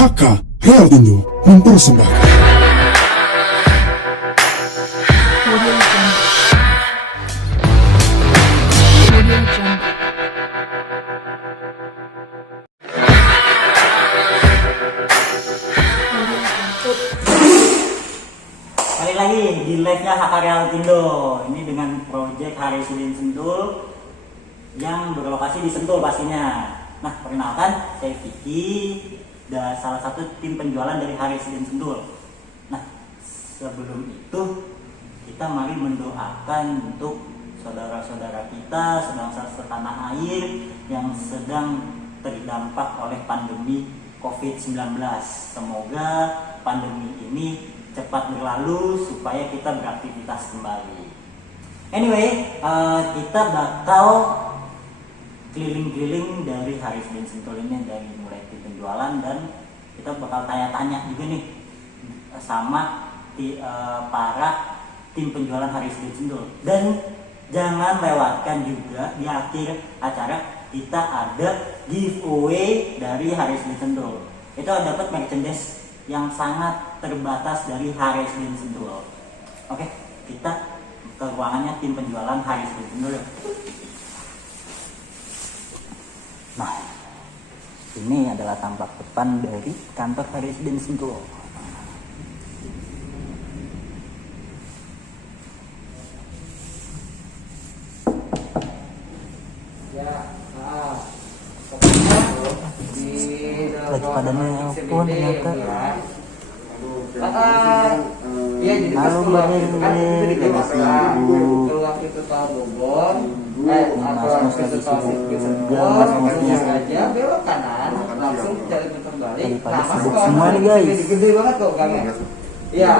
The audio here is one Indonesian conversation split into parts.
HK Realtindo mempersembahkan Audio Jungle. Audio Jungle. Kali lagi di live-nya HK Realtindo. Ini dengan proyek Harisudin Sentul yang berlokasi di Sentul pastinya. Nah, perkenalkan, saya Vicky, dan salah satu tim penjualan dari Harisudin Sentul. Nah, sebelum itu kita mari mendoakan untuk saudara-saudara kita sebangsa setanah air yang sedang terdampak oleh pandemi COVID-19. Semoga pandemi ini cepat berlalu supaya kita beraktivitas kembali. Anyway, kita bakal keliling-keliling dari Harisudin Sentul ini, dari mulai tim penjualan, dan kita bakal tanya-tanya juga nih sama para tim penjualan Harisudin Sentul. Dan jangan lewatkan juga di akhir acara kita ada giveaway dari Harisudin Sentul. Itu dapat merchandise yang sangat terbatas dari Harisudin Sentul. Oke, kita ke ruangannya tim penjualan Harisudin Sentul. Nah, ini adalah tampak depan dari kantor Harisudin Sentul. Lagi pada nelpon ternyata. Iya, jadi pas Halo, keluar Mbak itu kan itu di Lili, Keluar sibuk. keluar itu tol Bogor, Mas keluar Mas itu lagi tol sibuk Sirkuit juga, Sentul, Mas Mas lurus ya. aja belok kanan, langsung jalan putar balik. Daripada Nah, mas sibuk kalau semua nih, di sini guys. gede banget kok gangnya. Iya,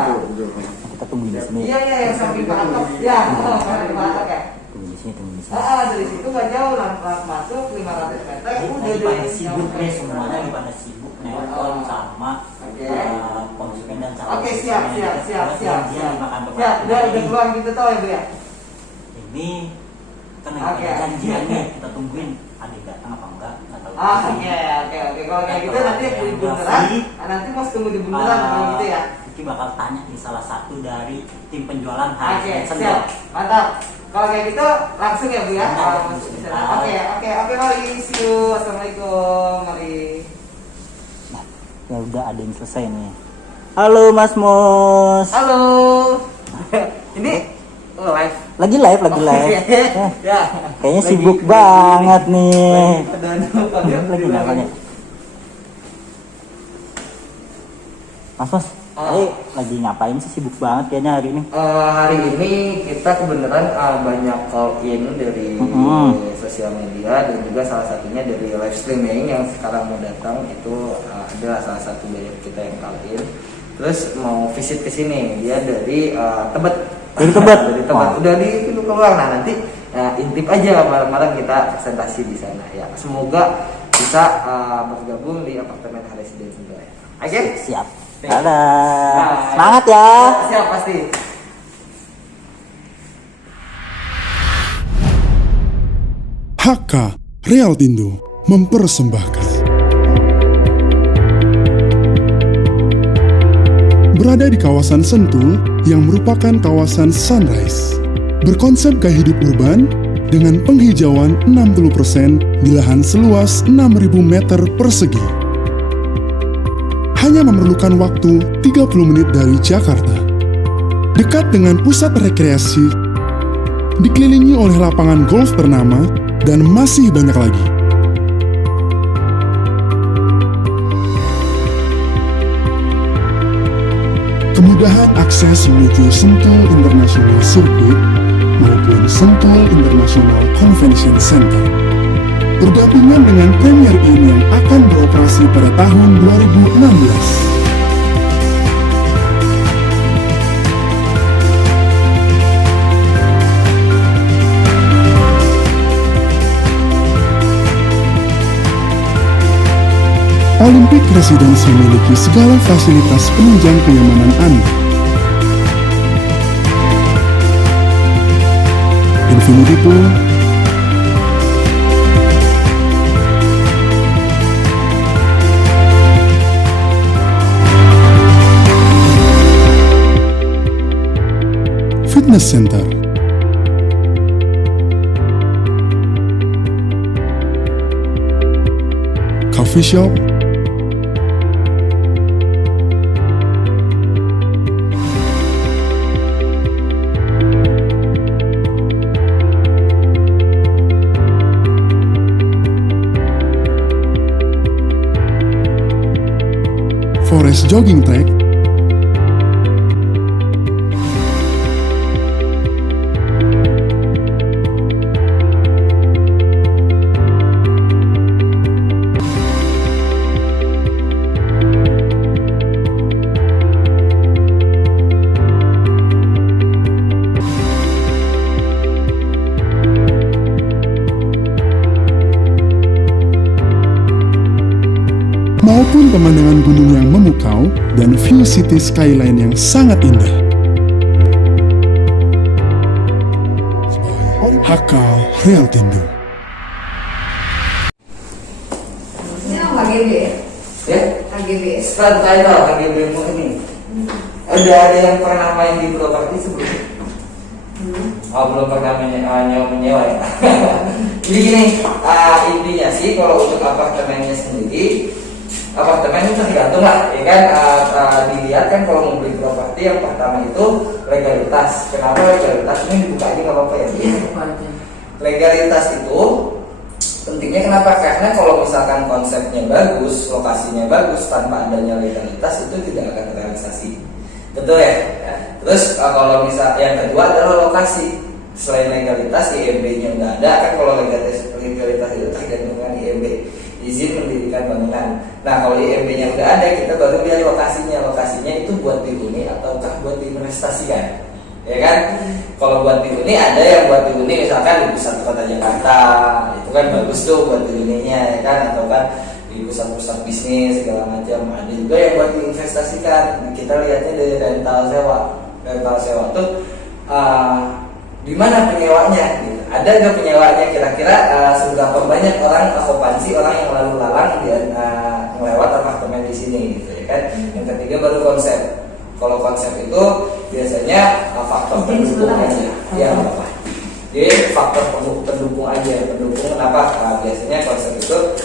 Kita tunggu di sini. iya yang samping Pak Atok. Ya, samping Pak Atok ya. Tunggu di sini, tunggu di sini. Dari situ nggak jauh lah, masuk 500 meter, udah Lagi pada deh. sibuk nih, semuanya lagi pada sibuk nelpon sama konsumen dan calon. Oke, siap. Dia makan Siap, udah keluar gitu tau ya Bu ya. Ini kan lagi Oke. ada janjian nih, kita tungguin adik datang apa enggak, nggak tahu. Oke. Kalau kayak gitu nanti di bundaran, nanti mas tunggu di bundaran kalau gitu ya. Vicky bakal tanya nih salah satu dari tim penjualan Oke, Harisudin Sentul. siap, mantap. Kalau kayak gitu langsung ya Bu ya. Bentar, Kalau masuk di sana. Oke, mari, see you. Assalamualaikum, mari. Nah, ya udah ada yang selesai nih. Halo Mas Mos. Halo. Ini live. Lagi live. Ya. Kayaknya sibuk banget nih. Lagi Lagi namanya. Mas, lagi ngapain sih, sibuk banget kayaknya hari ini? Hari ini kita kebenaran banyak call in dari sosial media dan juga salah satunya dari live streaming yang sekarang mau datang itu adalah salah satu dari kita yang call in. Terus mau visit ke sini, dia dari Tebet. Dari Tebet? Dari Tebet. Wah. Udah di pintu keluar. Nah nanti intip aja malam-malam kita presentasi di sana ya. Semoga bisa bergabung di apartemen Harisudin Sentul. Oke? Siap. Baik. Dadah. Semangat ya. Siap pasti. HK Realtindo mempersembahkan berada di kawasan Sentul yang merupakan kawasan sunrise berkonsep gaya hidup urban dengan penghijauan 60% di lahan seluas 6.000 meter persegi. Hanya memerlukan waktu 30 menit dari Jakarta. Dekat dengan pusat rekreasi, dikelilingi oleh lapangan golf ternama, dan masih banyak lagi. Kemudahan akses menuju Sentul International Circuit maupun Sentul International Convention Center berdampingan dengan Premier Inn yang akan beroperasi pada tahun 2016. Olympic Residence memiliki segala fasilitas penunjang kenyamanan Anda. Infinity Pool, Fitness Center, coffee shop, forest jogging track, maupun pemandangan gunung yang memukau dan view city skyline yang sangat indah. Hakal Realtindo. Ini HGB ya? Ya, HGB. sekarang title HGB ini. Ada yang pernah main di properti sebelumnya? Oh, belum pernah menyewa ya. Jadi gini, intinya sih kalau untuk apartemennya sendiri, apartemen itu tergantung lah, ya kan. Dilihat kan kalau mau beli properti yang pertama itu legalitas. Kenapa legalitas? Ini dibuka aja nggak apa-apa ya? Iya, bukan aja. Legalitas itu pentingnya kenapa? Karena kalau misalkan konsepnya bagus, lokasinya bagus, tanpa adanya legalitas itu tidak akan terrealisasi. Betul ya? Terus kalau misal yang kedua adalah lokasi. Selain legalitas, IMB-nya udah ada kan. Kalau legalitas itu tergantung dengan IMB, izin mendirikan bangunan. Nah, kalau IMB-nya udah ada, kita baru lihat lokasinya. Lokasinya itu buat dihuni ataukah buat diinvestasikan, ya kan? Kalau buat dihuni, ada yang buat dihuni misalkan di pusat kota Jakarta, itu kan bagus tuh buat dihuninya, ya kan? Atau kan di pusat-pusat bisnis segala macam. Ada juga yang buat diinvestasikan. Kita lihatnya dari rental sewa. Rental sewa tuh di mana penyewanya? Gitu. Ada nggak penyewanya? Kira-kira seberapa banyak orang okupansi, orang yang lalu lalang dia melewat apartemen di sini, gitu ya kan? Yang ketiga baru konsep. Kalau konsep itu biasanya faktor pendukung aja, ya apa? Jadi faktor pendukung aja, pendukung kenapa? Biasanya konsep itu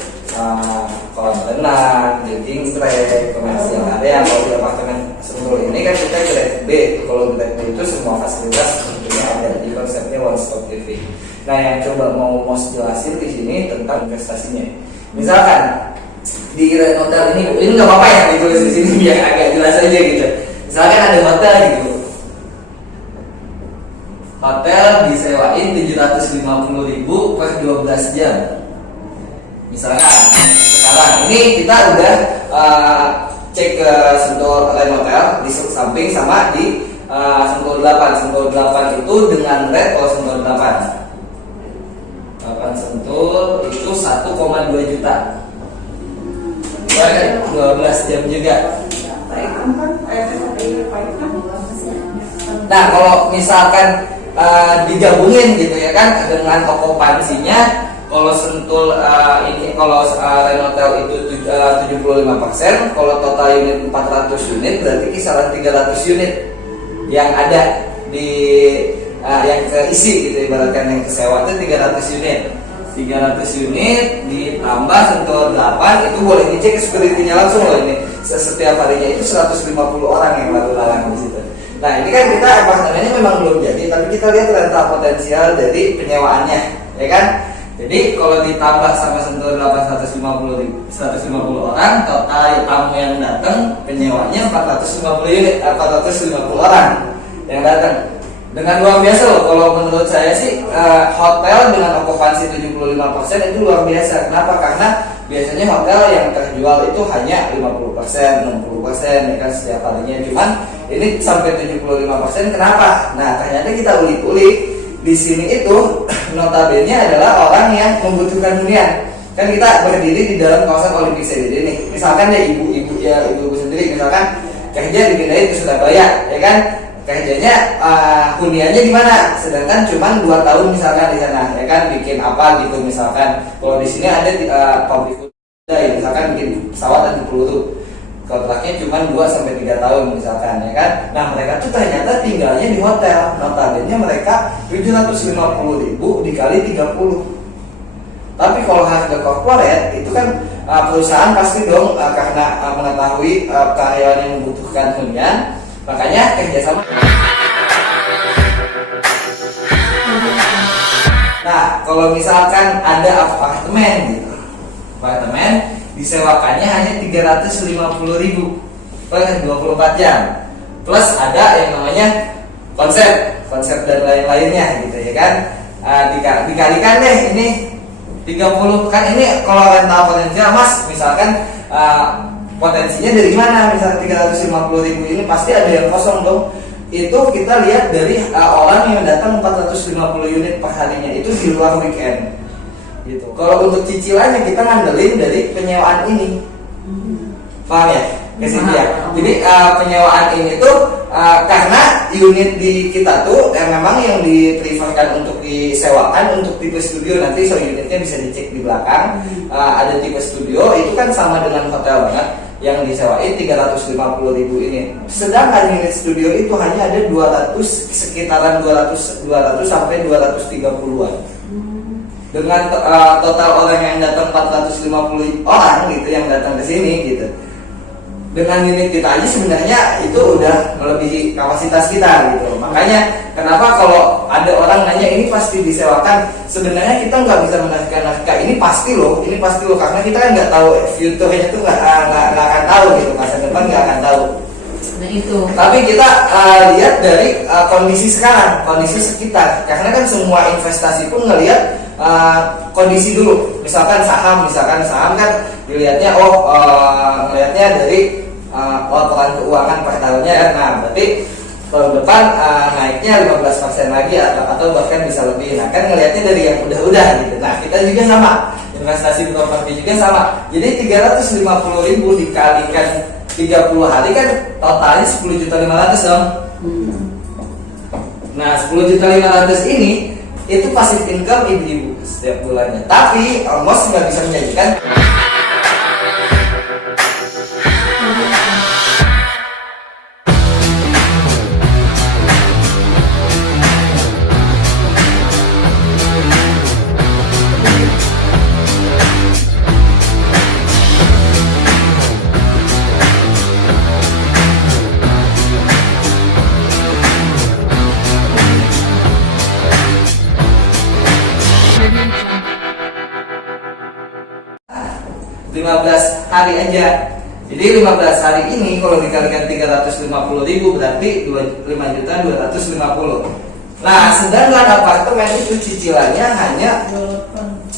kolam renang, jogging track, komersial area. Kalau di apartemen Sentul ini kan kita grade B. Kalau grade B itu semua fasilitas tentunya ada di konsepnya one stop living. Nah, yang coba mau jelasin di sini tentang investasinya. Misalkan di Grand Hotel ini nggak apa-apa ya ditulis di sini biar agak jelas aja gitu. Misalkan ada hotel gitu. Hotel disewain 750.000 per 12 jam. Misalkan sekarang ini kita udah cek ke Sentul Land Hotel di samping sama di Sentul 8. Sentul 8 itu dengan rate kalau Sentul 8 Sentul itu 1,2 juta. 12 jam juga. Nah, kalau misalkan digabungin gitu ya kan dengan okupansinya, kalau Sentul ini kalau Renotel itu 75%, kalau total unit 400 unit berarti kisaran 300 unit yang ada di yang keisi gitu, ibaratkan yang kesewa itu 300 unit. 300 unit ditambah Sentul 8 itu boleh dicek security-nya langsung loh ini. Setiap harinya itu 150 orang yang lalu lalang di situ. Nah, ini kan kita apartemennya memang belum jadi, tapi kita lihat rental potensial dari penyewaannya, ya kan? Jadi kalau ditambah sama Sentul 150 orang, total tamu yang datang penyewanya 450 unit, 450 orang yang datang. Dengan luar biasa loh, kalau menurut saya sih hotel dengan okupansi 75% itu luar biasa. Kenapa? Karena biasanya hotel yang terjual itu hanya 50%, 60% ya kan setiap harinya. Cuman ini sampai 75%. Kenapa? Nah, ternyata kita ulik-ulik di sini itu notabene adalah orang yang membutuhkan hunian. Kan kita berdiri di dalam kawasan Olimpik CBD nih. Misalkan ya ibu-ibu sendiri misalkan kerja dipindahin ke Surabaya, ya kan? Kerjanya huniannya di mana? Sedangkan cuma 2 tahun misalkan di sana, ya kan? Bikin apa gitu misalkan. Kalau di sini ada pabrik kuda, ya, misalkan bikin pesawat dan peluru. kontraknya cuma 2-3 tahun misalkan ya kan. Nah mereka tuh ternyata tinggalnya di hotel, notabene mereka 750.000 dikali 30. Tapi kalau harga corporate itu kan perusahaan pasti dong karena mengetahui karyawan yang membutuhkan hunian, makanya kerjasama. Nah, kalau misalkan ada apartemen gitu, apartemen disewakannya hanya 350.000 per 24 jam. Plus ada yang namanya konsep dan lain-lainnya gitu ya kan. Dikalikan deh ini 30 kan, ini kalau rental potensial Mas, misalkan potensinya dari mana? Misalkan 350.000 ini pasti ada yang kosong dong. Itu kita lihat dari orang yang datang 450 unit per harinya itu di luar weekend gitu. Kalau untuk cicilannya kita ngandelin dari penyewaan ini, paham ya? Jadi penyewaan ini tuh karena unit di kita tuh memang yang dipreferkan untuk disewakan untuk tipe studio. Nanti so unitnya bisa dicek di belakang. Ada tipe studio itu kan sama dengan hotel banget, yang disewain 350.000 ini. Sedangkan unit studio itu hanya ada 200, sekitaran 200 sampai 230-an. Dengan total orang yang datang 450 orang gitu yang datang ke sini gitu. Dengan unit kita aja sebenarnya itu udah melebihi kapasitas kita gitu. Makanya kenapa kalau ada orang nanya ini pasti disewakan, sebenarnya kita nggak bisa menafikan ini pasti loh karena kita kan nggak tahu future-nya tuh nggak akan tahu gitu, masa depan nggak akan tahu. Nah itu. Tapi kita lihat dari kondisi sekarang, kondisi sekitar, karena kan semua investasi pun ngelihat kondisi dulu. Misalkan saham kan dilihatnya ngelihatnya dari laporan keuangan per tahunnya. Nah berarti tahun depan naiknya 15% lagi atau bahkan bisa lebih. Nah kan ngelihatnya dari yang udah gitu. Nah kita juga sama, investasi properti juga sama. Jadi 350.000 dikalikan 30 hari kan totalnya 10.500.000 dong. Nah 10.500.000 ini itu passive income ibu-ibu setiap bulannya. Tapi almost nggak bisa menjanjikan. Audio Jungle. 15 hari aja. Jadi 15 hari ini kalau dikalikan 350.000 berarti 5.250.000. Nah, sedangkan apartemen itu cicilannya hanya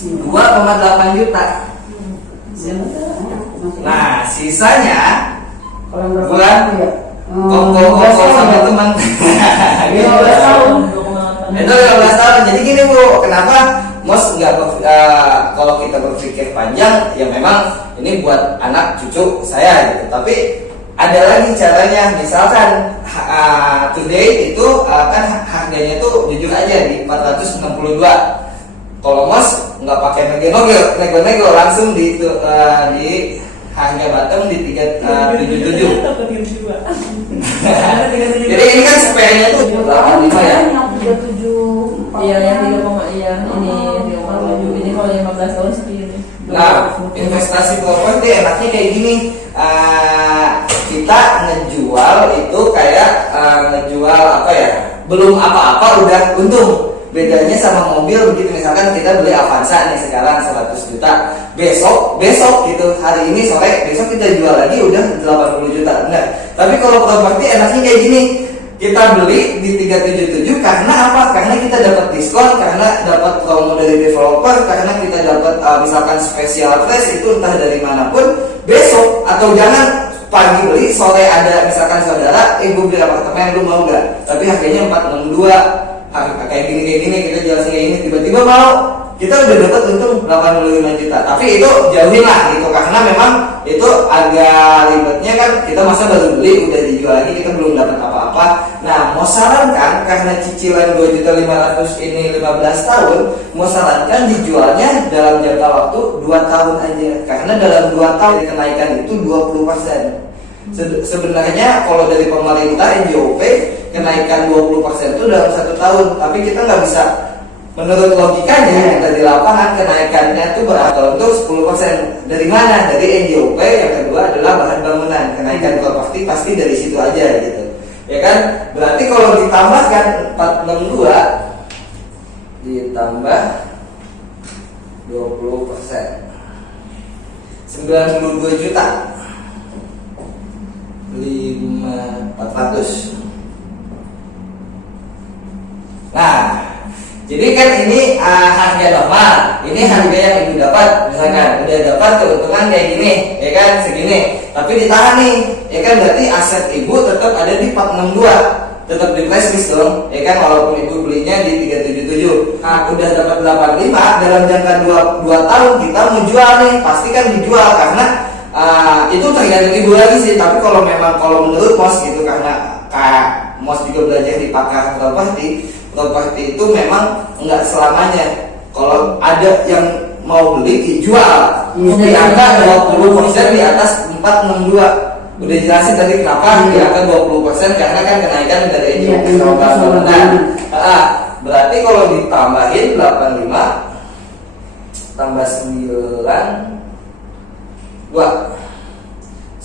2,8 juta. Nah, sisanya buat kongko sama teman. 15 tahun. Itu 15 tahun. Jadi gini Bu, kenapa Mos nggak kalau kita berpikir panjang ya memang ini buat anak cucu saya gitu. Tapi ada lagi caranya, misalkan today itu kan harganya itu jujur aja di 462. Kalau Mos nggak pakai nego-nego langsung di harga bottom di 377. Jadi ini kan spare-nya tuh 85 ya. 37. Iya, yang 3, iya ini 3,7. Ini kalau 15 tahun segini. Nah, investasi properti enaknya kayak gini. Kita ngejual itu kayak ngejual apa ya? Belum apa-apa udah untung. Bedanya sama mobil begitu, misalkan kita beli Avanza nih sekarang 100 juta. Besok gitu, hari ini sore, besok kita jual lagi udah 80 juta. Benar. Tapi kalau properti enaknya kayak gini. Kita beli di 377 karena apa? Karena kita dapat diskon, karena dapat promo dari developer, karena kita dapat misalkan special price itu entah dari manapun. Besok atau jangan pagi beli, sore ada misalkan saudara, gue beli apartemen, lu mau gak? Tapi harganya 462, kayak gini kita jual kayak gini, tiba-tiba mau. Kita udah dapat untung 85 juta. Tapi itu jauhin lah gitu, karena memang itu agak ribetnya kan, kita masa baru beli udah dijual lagi, kita belum dapat apa-apa. Nah, mau sarankan karena cicilan 2.500.000 ini 15 tahun, mau sarankan dijualnya dalam jangka waktu 2 tahun aja. Karena dalam 2 tahun kenaikan itu 20%. Sebenarnya kalau dari pemerintah NJOP kenaikan 20% itu dalam 1 tahun, tapi kita nggak bisa, menurut logikanya yang di lapangan kenaikannya itu berapa untuk 10%. Dari mana? Dari NJOP. Yang kedua adalah bahan bangunan, kenaikan properti pasti dari situ aja gitu, ya kan? Berarti kalau ditambahkan 462 ditambah 20%, 92 juta 400. Nah, jadi kan ini harga normal, ini harga yang ibu dapat, misalkan udah dapat keuntungan kayak gini, ya kan, segini, tapi ditahan nih, ya kan, berarti aset ibu tetap ada di 462, tetap di flash list dong, ya kan, walaupun ibu belinya di 377. Nah, udah dapat 85 dalam jangka 2 tahun kita mau jual nih, pasti kan dijual karena itu tergantung ibu lagi sih. Tapi kalau memang kalau menurut Mos gitu, karena Kak Mos juga belajar di pakar properti itu memang enggak selamanya. Kalau ada yang mau beli dijual di angka 20% di atas 462. Udah jelasin tadi kenapa di angka 20%, karena kan kenaikan dari NJOP sama bahan bangunan. Berarti kalau ditambahin 85 tambah 9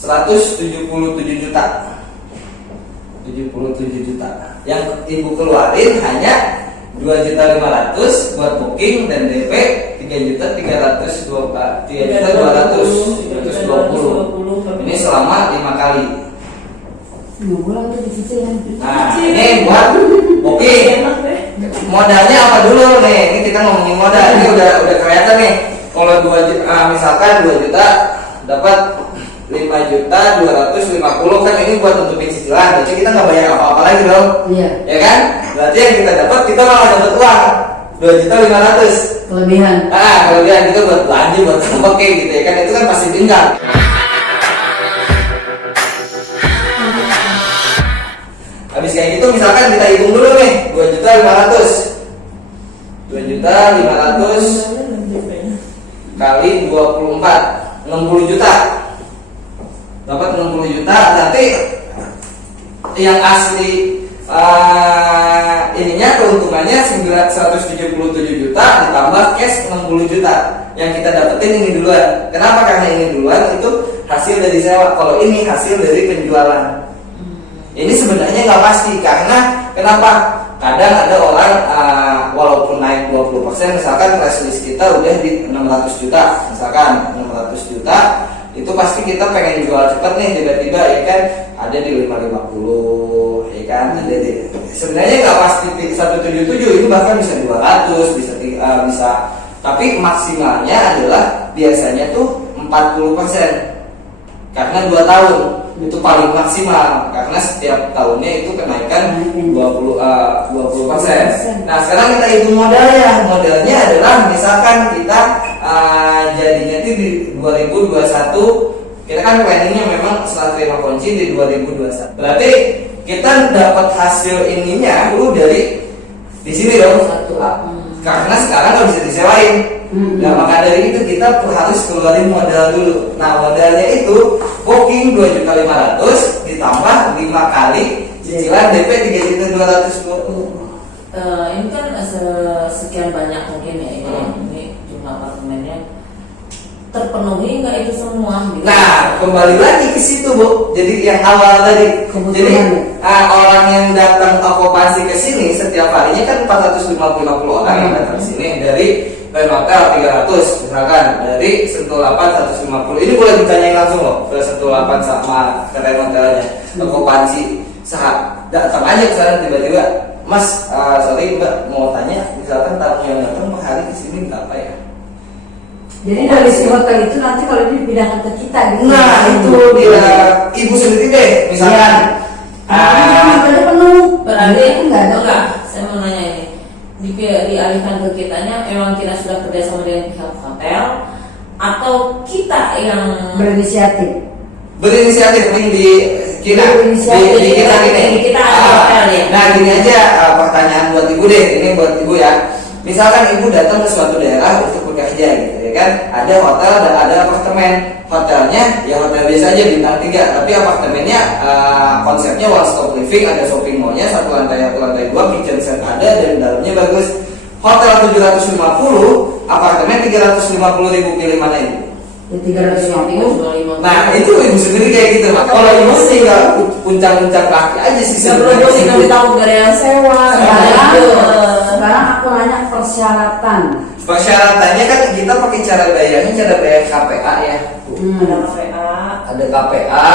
177 juta. 77 juta. Yang ibu keluarin hanya 2.500.000 buat booking dan DP 3.220. Ini selama 5 kali. Nah, ini buat booking. Modalnya apa dulu nih? Ini kita ngomongin modal. Ini udah kelihatan nih. Kalau 2 juta, misalkan 2 juta dapat 5.250.000 kan, ini buat nutupin cicilan. Berarti kita nggak bayar apa-apa lagi dong. Iya. Ya kan? Berarti yang kita dapat, kita malah dapat uang 2.500.000 Kelebihan. Kelebihan kita buat belanja, buat pakai gitu ya kan, itu kan pasti tinggal. Habis kayak gitu misalkan kita hitung dulu nih, 2.500.000 kali 24, 60 juta. Dapat 60 juta, nanti yang asli ininya keuntungannya 177 juta ditambah cash 60 juta. Yang kita dapetin ini duluan. Kenapa? Karena ini duluan itu hasil dari sewa. Kalau ini hasil dari penjualan. Ini sebenarnya nggak pasti, karena kenapa? Kadang ada orang walaupun naik 20%, misalkan price list kita udah di 600 juta, misalkan 600 juta, itu pasti kita pengen jual cepat nih, tiba-tiba ya kan ada di 550, ya kan, ada di, sebenarnya nggak pasti 177, ini bahkan bisa 200, bisa, tapi maksimalnya adalah biasanya tuh 40%, karena 2 tahun itu paling maksimal, karena setiap tahunnya itu kenaikan 20%. Nah, sekarang kita hitung modalnya. Modalnya adalah misalkan kita jadinya itu di 2021, kita kan planningnya memang setelah terima kunci di 2021. Berarti kita dapat hasil ininya dulu dari di sini dong. Karena sekarang nggak bisa disewain. Nah, maka dari itu kita harus keluarin modal dulu. Nah, modalnya itu booking 2.500.000 ditambah 5 kali cicilan DP 3.220. Ini kan sekian banyak mungkin ya ini jumlah apartemennya terpenuhi nggak itu semua? Gitu. Nah, kembali lagi ke situ, Bu. Jadi yang awal tadi, jadi orang yang datang okupansi ke sini setiap harinya kan 450 orang yang datang ke sini dari Hotel 300 misalkan, dari Sentul 8 150. Ini boleh ditanyain langsung loh ke Sentul 8 sama ke hotelnya. Okupansi datang aja ke sana tiba-tiba, Mas, sorry Mbak, mau tanya, misalkan tamu yang datang per hari ke sini berapa ya? Jadi dari si hotel itu nanti kalau dipindahkan ke kita gitu. Nah, itu dia ibu sendiri deh, misalkan. Hotelnya penuh. Berarti nggak ada. enggak, saya mau nanya ini. Dialihkan ke kitanya, memang kita sudah kerjasama dengan pihak hotel atau kita yang Berinisiatif di kita gini. Kita ada hotel ya. Nah, gini aja pertanyaan buat ibu deh, ini buat ibu ya. Misalkan ibu datang ke suatu daerah untuk bekerja gitu ya kan ada hotel dan ada apartemen. Hotelnya ya hotel biasa aja bintang 3, tapi apartemennya konsepnya one stop living, ada shopping mallnya, satu lantai 2, kitchen set ada dan dalamnya bagus. Hotel 750, apartemen 350.000, pilih mana ibu? Ya 350. Nah itu ibu sendiri kayak gitu. Kalau ibu sih nggak puncak-puncak kaki aja sih Sebelum sih kami tahu dari yang sewa. Sekarang aku nanya persyaratan. Persyaratannya kan kita pakai cara bayarnya cara bayar KPA ya. Ada KPA. Ada KPA.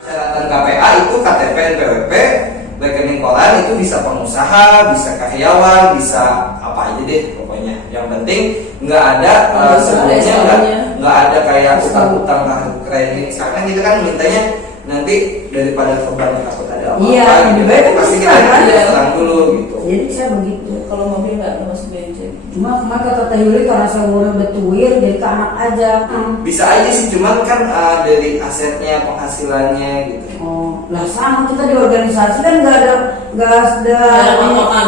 Persyaratan KPA itu KTP NPWP, rekening koran itu bisa pengusaha, bisa karyawan, bisa apa aja deh pokoknya. Yang penting nggak ada sebelumnya nggak ada kayak utang-utang kredit. Sekarang kita kan mintanya nanti daripada kebanyakan takut ada apa-apa. Iya, lebih baik kan pasti kita kita ada. terang dulu gitu. Jadi saya begitu. Kalau mobil nggak ada masuk BNJ. Cuma kemarin kata Teh Yuli karena saya udah betuir jadi ke anak aja. Bisa aja sih, cuman kan dari asetnya, penghasilannya gitu. Oh, lah sama kita di organisasi kan nggak ada patokan.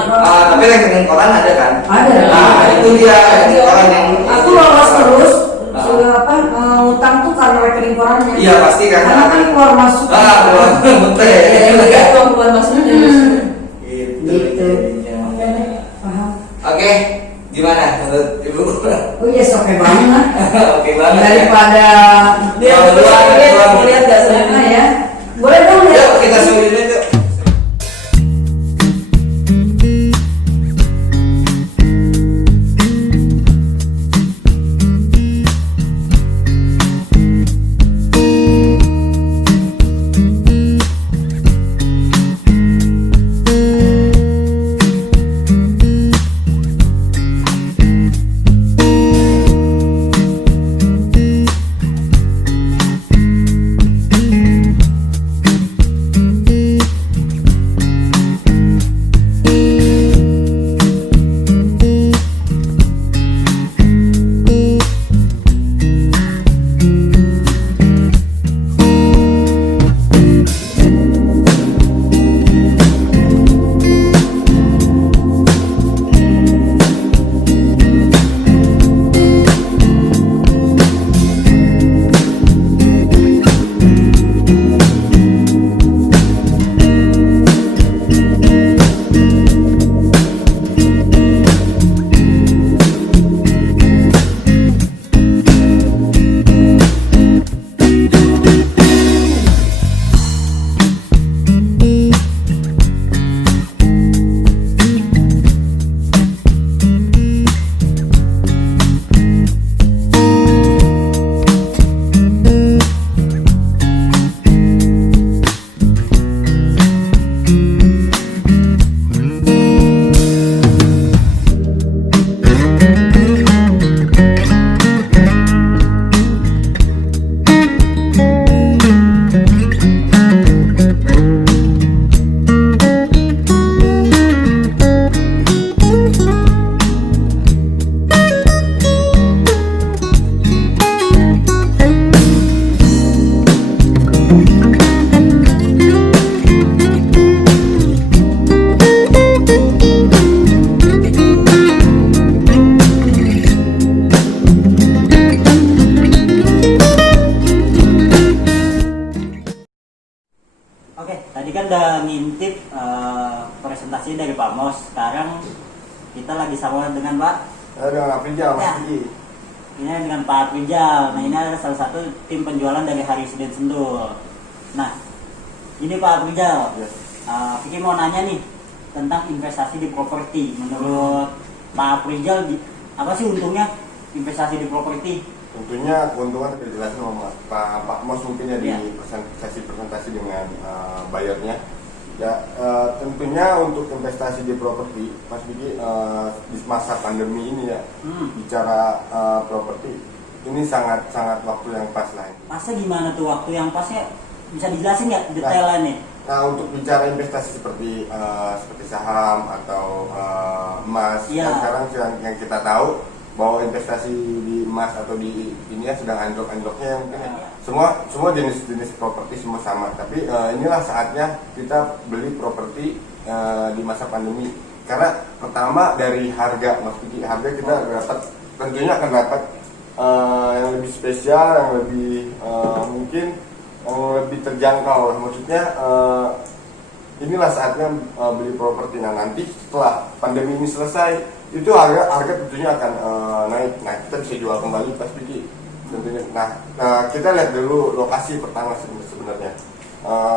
Tapi rekening koran ada kan? Ada. Nah, itu dia orang yang Aku lolos terus. Sudah apa utang tuh karena rekening korannya. Iya pasti kan. Karena kan keluar masuk. Keluar betul ya. Uang keluar masuknya. Gitu. jadinya. Oke deh, paham. Oke, gimana menurut ibu? Oh iya, oke banget. Oke banget ya. Daripada Dia Kalau berdua dua, mau lihat nggak sana sebenarnya? ya. Boleh dong ya. Yuk kita suruhin aja. udah ngintip presentasi dari Pak Mos. Sekarang kita lagi sama dengan Pak dengan Afrijal, Mas Ya. Gigi. Ini dengan Pak Afrijal. Nah, ini adalah salah satu tim penjualan dari Harisudin Sentul. Nah, ini Pak Afrijal. Ya. Vicky mau nanya nih tentang investasi di properti. Menurut Pak Afrijal, apa sih untungnya investasi di properti? Tentunya keuntungan sudah dijelasin sama Pak Mos mungkin ya di Ya. presentasi dengan bayarnya. Ya, tentunya untuk investasi di properti, Mas Gigi, di masa pandemi ini ya, bicara properti, ini sangat waktu yang pas lah. Pasnya gimana tuh waktu yang pasnya? Bisa dijelasin nggak detailnya nih? Nah, untuk bicara investasi seperti saham atau emas, Iya. dan sekarang yang kita tahu bahwa investasi di emas atau di ini ya sedang anjlok-anjloknya mungkin ya. Semua jenis properti semua sama, tapi inilah saatnya kita beli properti di masa pandemi. Karena pertama dari harga, Mas Vicky, harga kita dapat tentunya akan dapat yang lebih spesial, yang lebih mungkin yang lebih terjangkau lah. Maksudnya inilah saatnya beli properti. Nah, nanti setelah pandemi ini selesai itu harga tentunya akan naik. Nah, kita bisa jual kembali pas Vicky tentunya. Nah, kita lihat dulu lokasi pertama sebenarnya.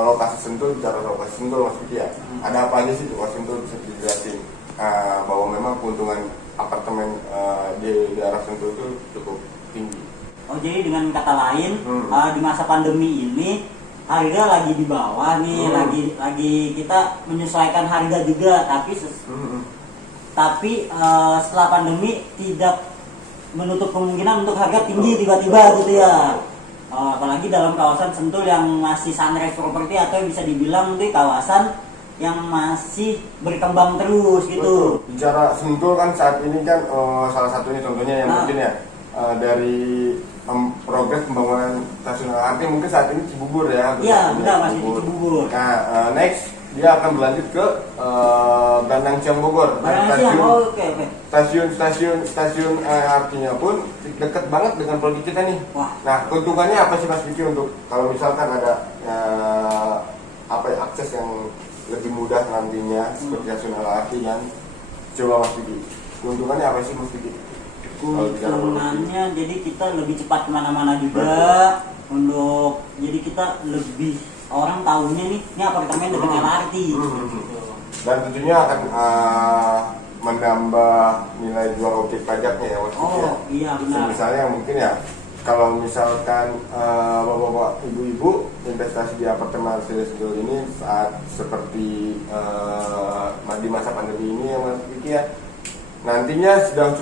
Lokasi Sentul, bicara lokasi Sentul Mas Vicky ya. Ada apa aja sih lokasi Sentul, bisa dijelasin bahwa memang keuntungan apartemen di daerah Sentul itu cukup tinggi. Oh, jadi dengan kata lain di masa pandemi ini harga lagi di bawah nih, lagi kita menyesuaikan harga juga, tapi setelah pandemi tidak menutup kemungkinan untuk harga tinggi tiba-tiba gitu ya. Apalagi dalam kawasan Sentul yang masih sunrise property atau bisa dibilang itu kawasan yang masih berkembang terus gitu. Betul. Bicara Sentul kan saat ini kan salah satunya contohnya yang mungkin ya dari progres pembangunan stasiun LRT mungkin saat ini Cibubur ya. Iya, benar, masih di Cibubur. Nah, next dia akan berlanjut ke Bandang Ciang Bogor. Stasiun LRT-nya pun dekat banget dengan proyek kita nih. Wah. Nah, keuntungannya apa sih Mas Vicky untuk kalau misalkan ada akses yang lebih mudah nantinya seperti stasiun LRT kan? Coba Mas Vicky, keuntungannya apa sih Mas Vicky? Keuntungannya jadi kita lebih cepat kemana-mana juga. Untuk jadi kita lebih orang tahunya nih ini apartemen dekat LRT. Dan tentunya akan menambah nilai jual objek pajaknya ya Mas Vicky ya. Iya benar. Misalnya mungkin ya kalau misalkan bapak-bapak ibu-ibu investasi di apartemen Sentul ini saat seperti di masa pandemi ini ya Mas Vicky ya, nantinya sudah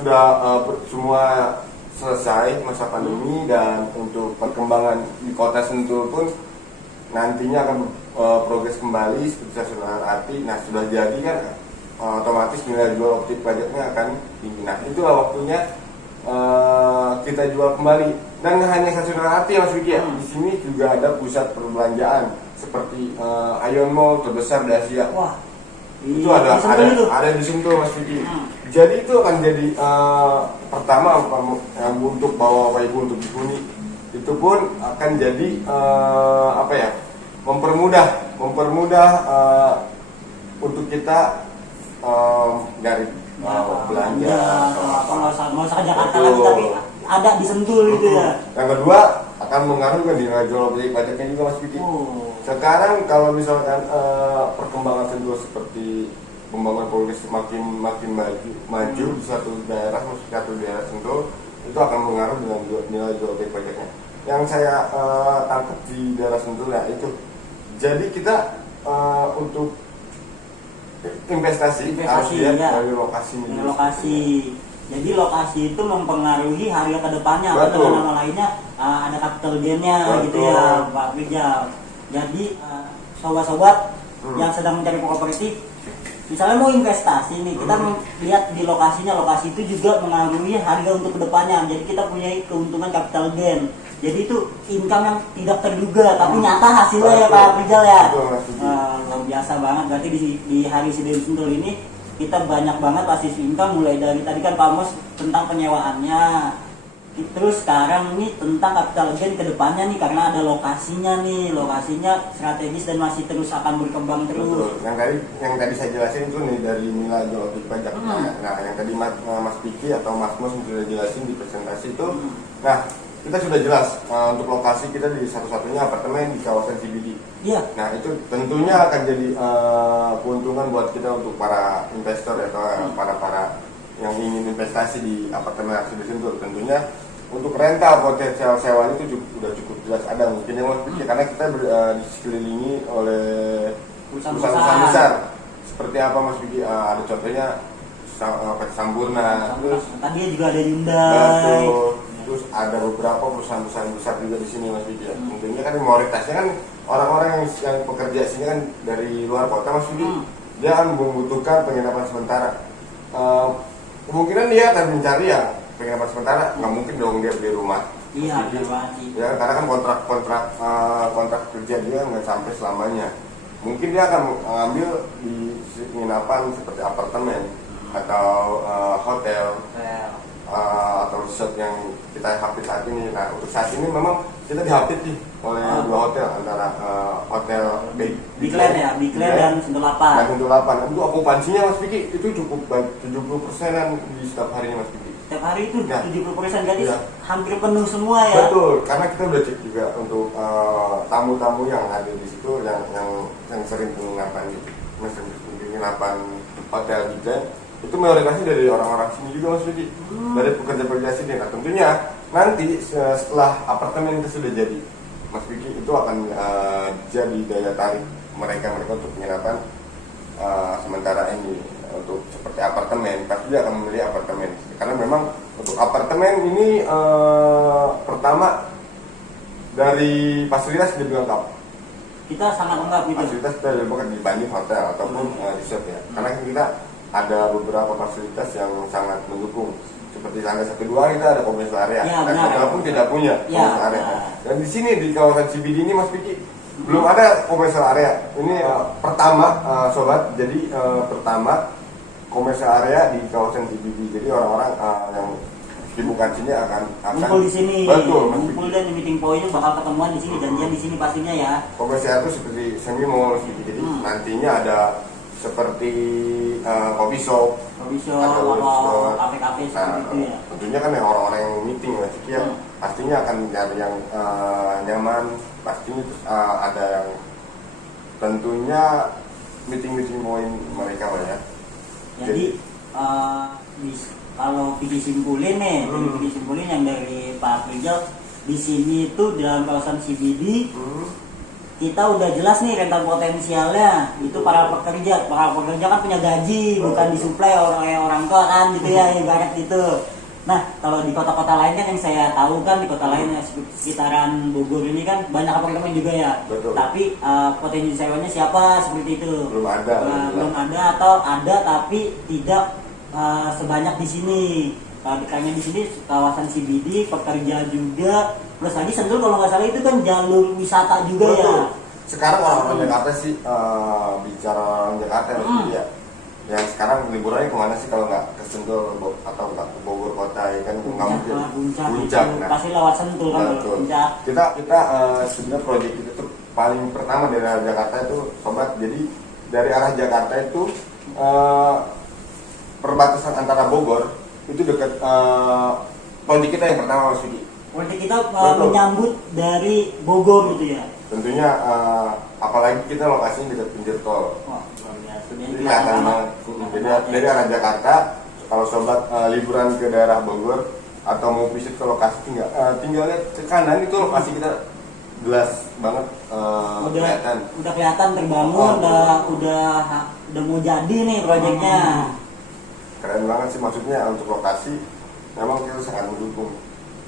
semua selesai masa pandemi dan untuk perkembangan di kota Sentul pun nantinya akan progres kembali seperti stasiun LRT. Nah, sudah jadi kan otomatis nilai jual objek pajaknya akan tinggi. Nah, itulah waktunya kita jual kembali. Dan hanya stasiun LRT ya Mas Vicky ya. Di sini juga ada pusat perbelanjaan seperti Ion Mall terbesar di Asia. Wah. Itu ada di Sentul Mas Vicky. Jadi itu akan jadi pertama untuk bawa ibu untuk dihuni. Itu pun akan jadi mempermudah untuk kita dari belanja nggak usah ke Jakarta lagi, tapi ada di Sentul gitu ya. Yang kedua akan mengaruhi ke nilai jual objek pajaknya juga Mas Vicky. Sekarang kalau misalkan perkembangan Sentul seperti pembangunan progres makin maju di satu daerah Sentul, itu akan mengaruh dengan nilai jual objek pajaknya. Yang saya tangkap di daerah Sentul ya itu. Jadi kita untuk investasi harus lihat dari lokasi. Jadi lokasi itu mempengaruhi harga kedepannya. Atau dengan nama lainnya ada capital gain-nya gitu ya Pak Rijal. Jadi sobat-sobat yang sedang mencari properti, misalnya mau investasi nih, kita lihat di lokasinya. Lokasi itu juga mengaruhi harga untuk kedepannya. Jadi kita punya keuntungan capital gain. Jadi itu income yang tidak terduga tapi nyata hasilnya ya Pak Rijal ya. Luar biasa banget. Berarti di hari Sidin Sentul ini kita banyak banget passive income, mulai dari tadi kan Pak Mos tentang penyewaannya. Terus sekarang ini tentang capital gain ke depannya nih, karena ada lokasinya strategis dan masih terus akan berkembang terus. Betul. Yang tadi saya jelasin itu nih dari nilai jual objek pajak. Nah, yang tadi Mas Vicky atau Mas Mos sudah jelasin di presentasi itu. Nah, kita sudah jelas untuk lokasi kita di satu-satunya apartemen di kawasan CBD. Iya. Nah, itu tentunya akan jadi keuntungan buat kita untuk para investor atau para yang ingin investasi di apartemen asli di Sentul. Tentunya untuk rental potensial sewa itu sudah cukup jelas ada mungkin yang karena kita dikelilingi oleh perusahaan besar. Seperti apa Mas Vicky? Ada contohnya Sampurna. Terus tadi juga ada Hyundai. Betul. Itu terus ada beberapa perusahaan-perusahaan besar juga di sini Mas Vicky. Tentunya kan mayoritasnya kan orang-orang yang bekerja sini kan dari luar kota Mas Vicky. Dia akan membutuhkan penginapan sementara. Kemungkinan dia akan mencari yang penginapan sementara, nggak mungkin dong dia beli rumah. Iya, ya, karena kan kontrak kerja dia nggak sampai selamanya. Mungkin dia akan mengambil di penginapan seperti apartemen atau hotel atau resort yang kita hapit saat ini. Nah, untuk saat ini memang kita dihapit nih oleh dua hotel, antara hotel Big Land ya, Big Land dan Sentul 8. Dan Sentul 8. Itu okupansinya Mas Vicky itu cukup baik, 70%-an di setiap harinya Mas Vicky. Setiap hari itu Ya. 70%, jadi Ya. hampir penuh semua ya. Betul, karena kita udah cek juga untuk tamu-tamu yang ada di situ yang sering penginapan hotel juga, itu mayoritasnya dari orang-orang sini juga Mas Vicky, dari pekerja-pekerja sini. Nah tentunya nanti setelah apartemen itu sudah jadi Mas Vicky, itu akan jadi daya tarik mereka untuk penginapan sementara ini. Untuk seperti apartemen, pasti dia akan memilih apartemen karena memang untuk apartemen ini pertama dari fasilitas lebih lengkap. Kita sangat lengkap gitu. Fasilitas kita lebih lengkap dibanding hotel ataupun resort ya. Karena kita ada beberapa fasilitas yang sangat mendukung. Seperti tangga 1-2 kita ada commercial area. Ya, Dan hotel pun tidak punya Ya, commercial area. ya. Dan di sini di kawasan CBD ini Mas Vicky belum ada commercial area. Ini pertama sobat. Jadi pertama commercial area di kawasan CBD. Jadi orang-orang yang dibuka sini akan Ngumpul di sini. Betul, Mas Ngumpul Vicky. dan di meeting point bakal ketemuan di sini, janjian di sini pastinya ya. Komersial itu seperti semi mall gitu. Jadi nantinya ada seperti coffee shop, Coffee shop, ada coffee atau shop. kafe-kafe seperti itu ya. Tentunya kan yang orang-orang yang meeting Mas Vicky, ya, pastinya akan nyari yang nyaman. Pastinya terus ada yang tentunya meeting point mereka lah ya. Jadi kalau Vicky simpulin nih, Vicky simpulin yang dari Pak Rizal di sini itu dalam kawasan CBD kita udah jelas nih rentan potensialnya itu para pekerja kan punya gaji, bukan disuplai orang tua kan gitu ya, ibarat gitu. Nah kalau di kota-kota lain kan yang saya tahu kan di kota lain sekitaran Bogor ini kan banyak apartemen juga ya. Betul. Tapi potensi sewanya siapa seperti itu Belum ada. belum ada atau ada tapi tidak sebanyak di sini. Karena di sini kawasan CBD pekerja juga, plus lagi Sentul kalau nggak salah itu kan jalur wisata juga. Betul. Ya. Sekarang orang-orang Jakarta sih bicara orang Jakarta ya. Ya sekarang liburannya kemana sih kalau nggak ke Sentul atau nggak ke Bogor kota ya kan nggak mungkin. Puncak. Nah, Pasti lewat Sentul kan kalau betul. puncak. Kita sebenarnya proyek itu tuh paling pertama dari arah Jakarta itu sobat. Jadi dari arah Jakarta itu perbatasan antara Bogor itu dekat proyek kita yang pertama Mas Vicky. Proyek kita Betul. menyambut dari Bogor gitu ya. Tentunya apalagi kita lokasinya dekat pinggir tol. Wah, luar biasa. Jadi kelihatan banget. Jadi dari arah Jakarta kalau sobat liburan ke daerah Bogor atau mau visit ke lokasi tinggal lihat ke kanan itu lokasi kita jelas banget kelihatan. Udah kelihatan terbangun, udah mau jadi nih proyeknya. Keren banget sih, maksudnya untuk lokasi memang kita sangat mendukung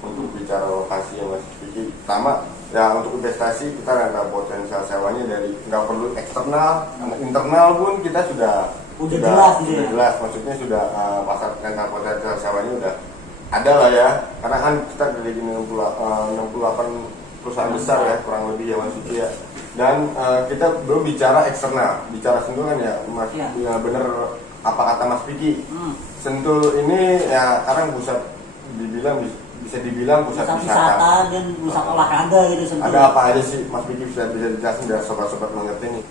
untuk bicara lokasi yang Mas Vicky. Pertama ya untuk investasi kita ada potensial sewanya dari nggak perlu eksternal, internal pun kita sudah jelas gitu ya? jelas, maksudnya sudah pasar rental potensial sewanya udah ada lah ya, karena kan kita dari 68 perusahaan besar ya kurang lebih ya Mas Vicky ya. Dan kita belum bicara eksternal, bicara Sentul kan ya Mas, Ya. ya bener apa kata Mas Vicky. Sentul ini ya sekarang bisa dibilang pusat Wisata dan pusat olahraga gitu Sentul. Ada apa aja sih Mas Vicky bisa dijelasin biar sobat-sobat mengerti nih?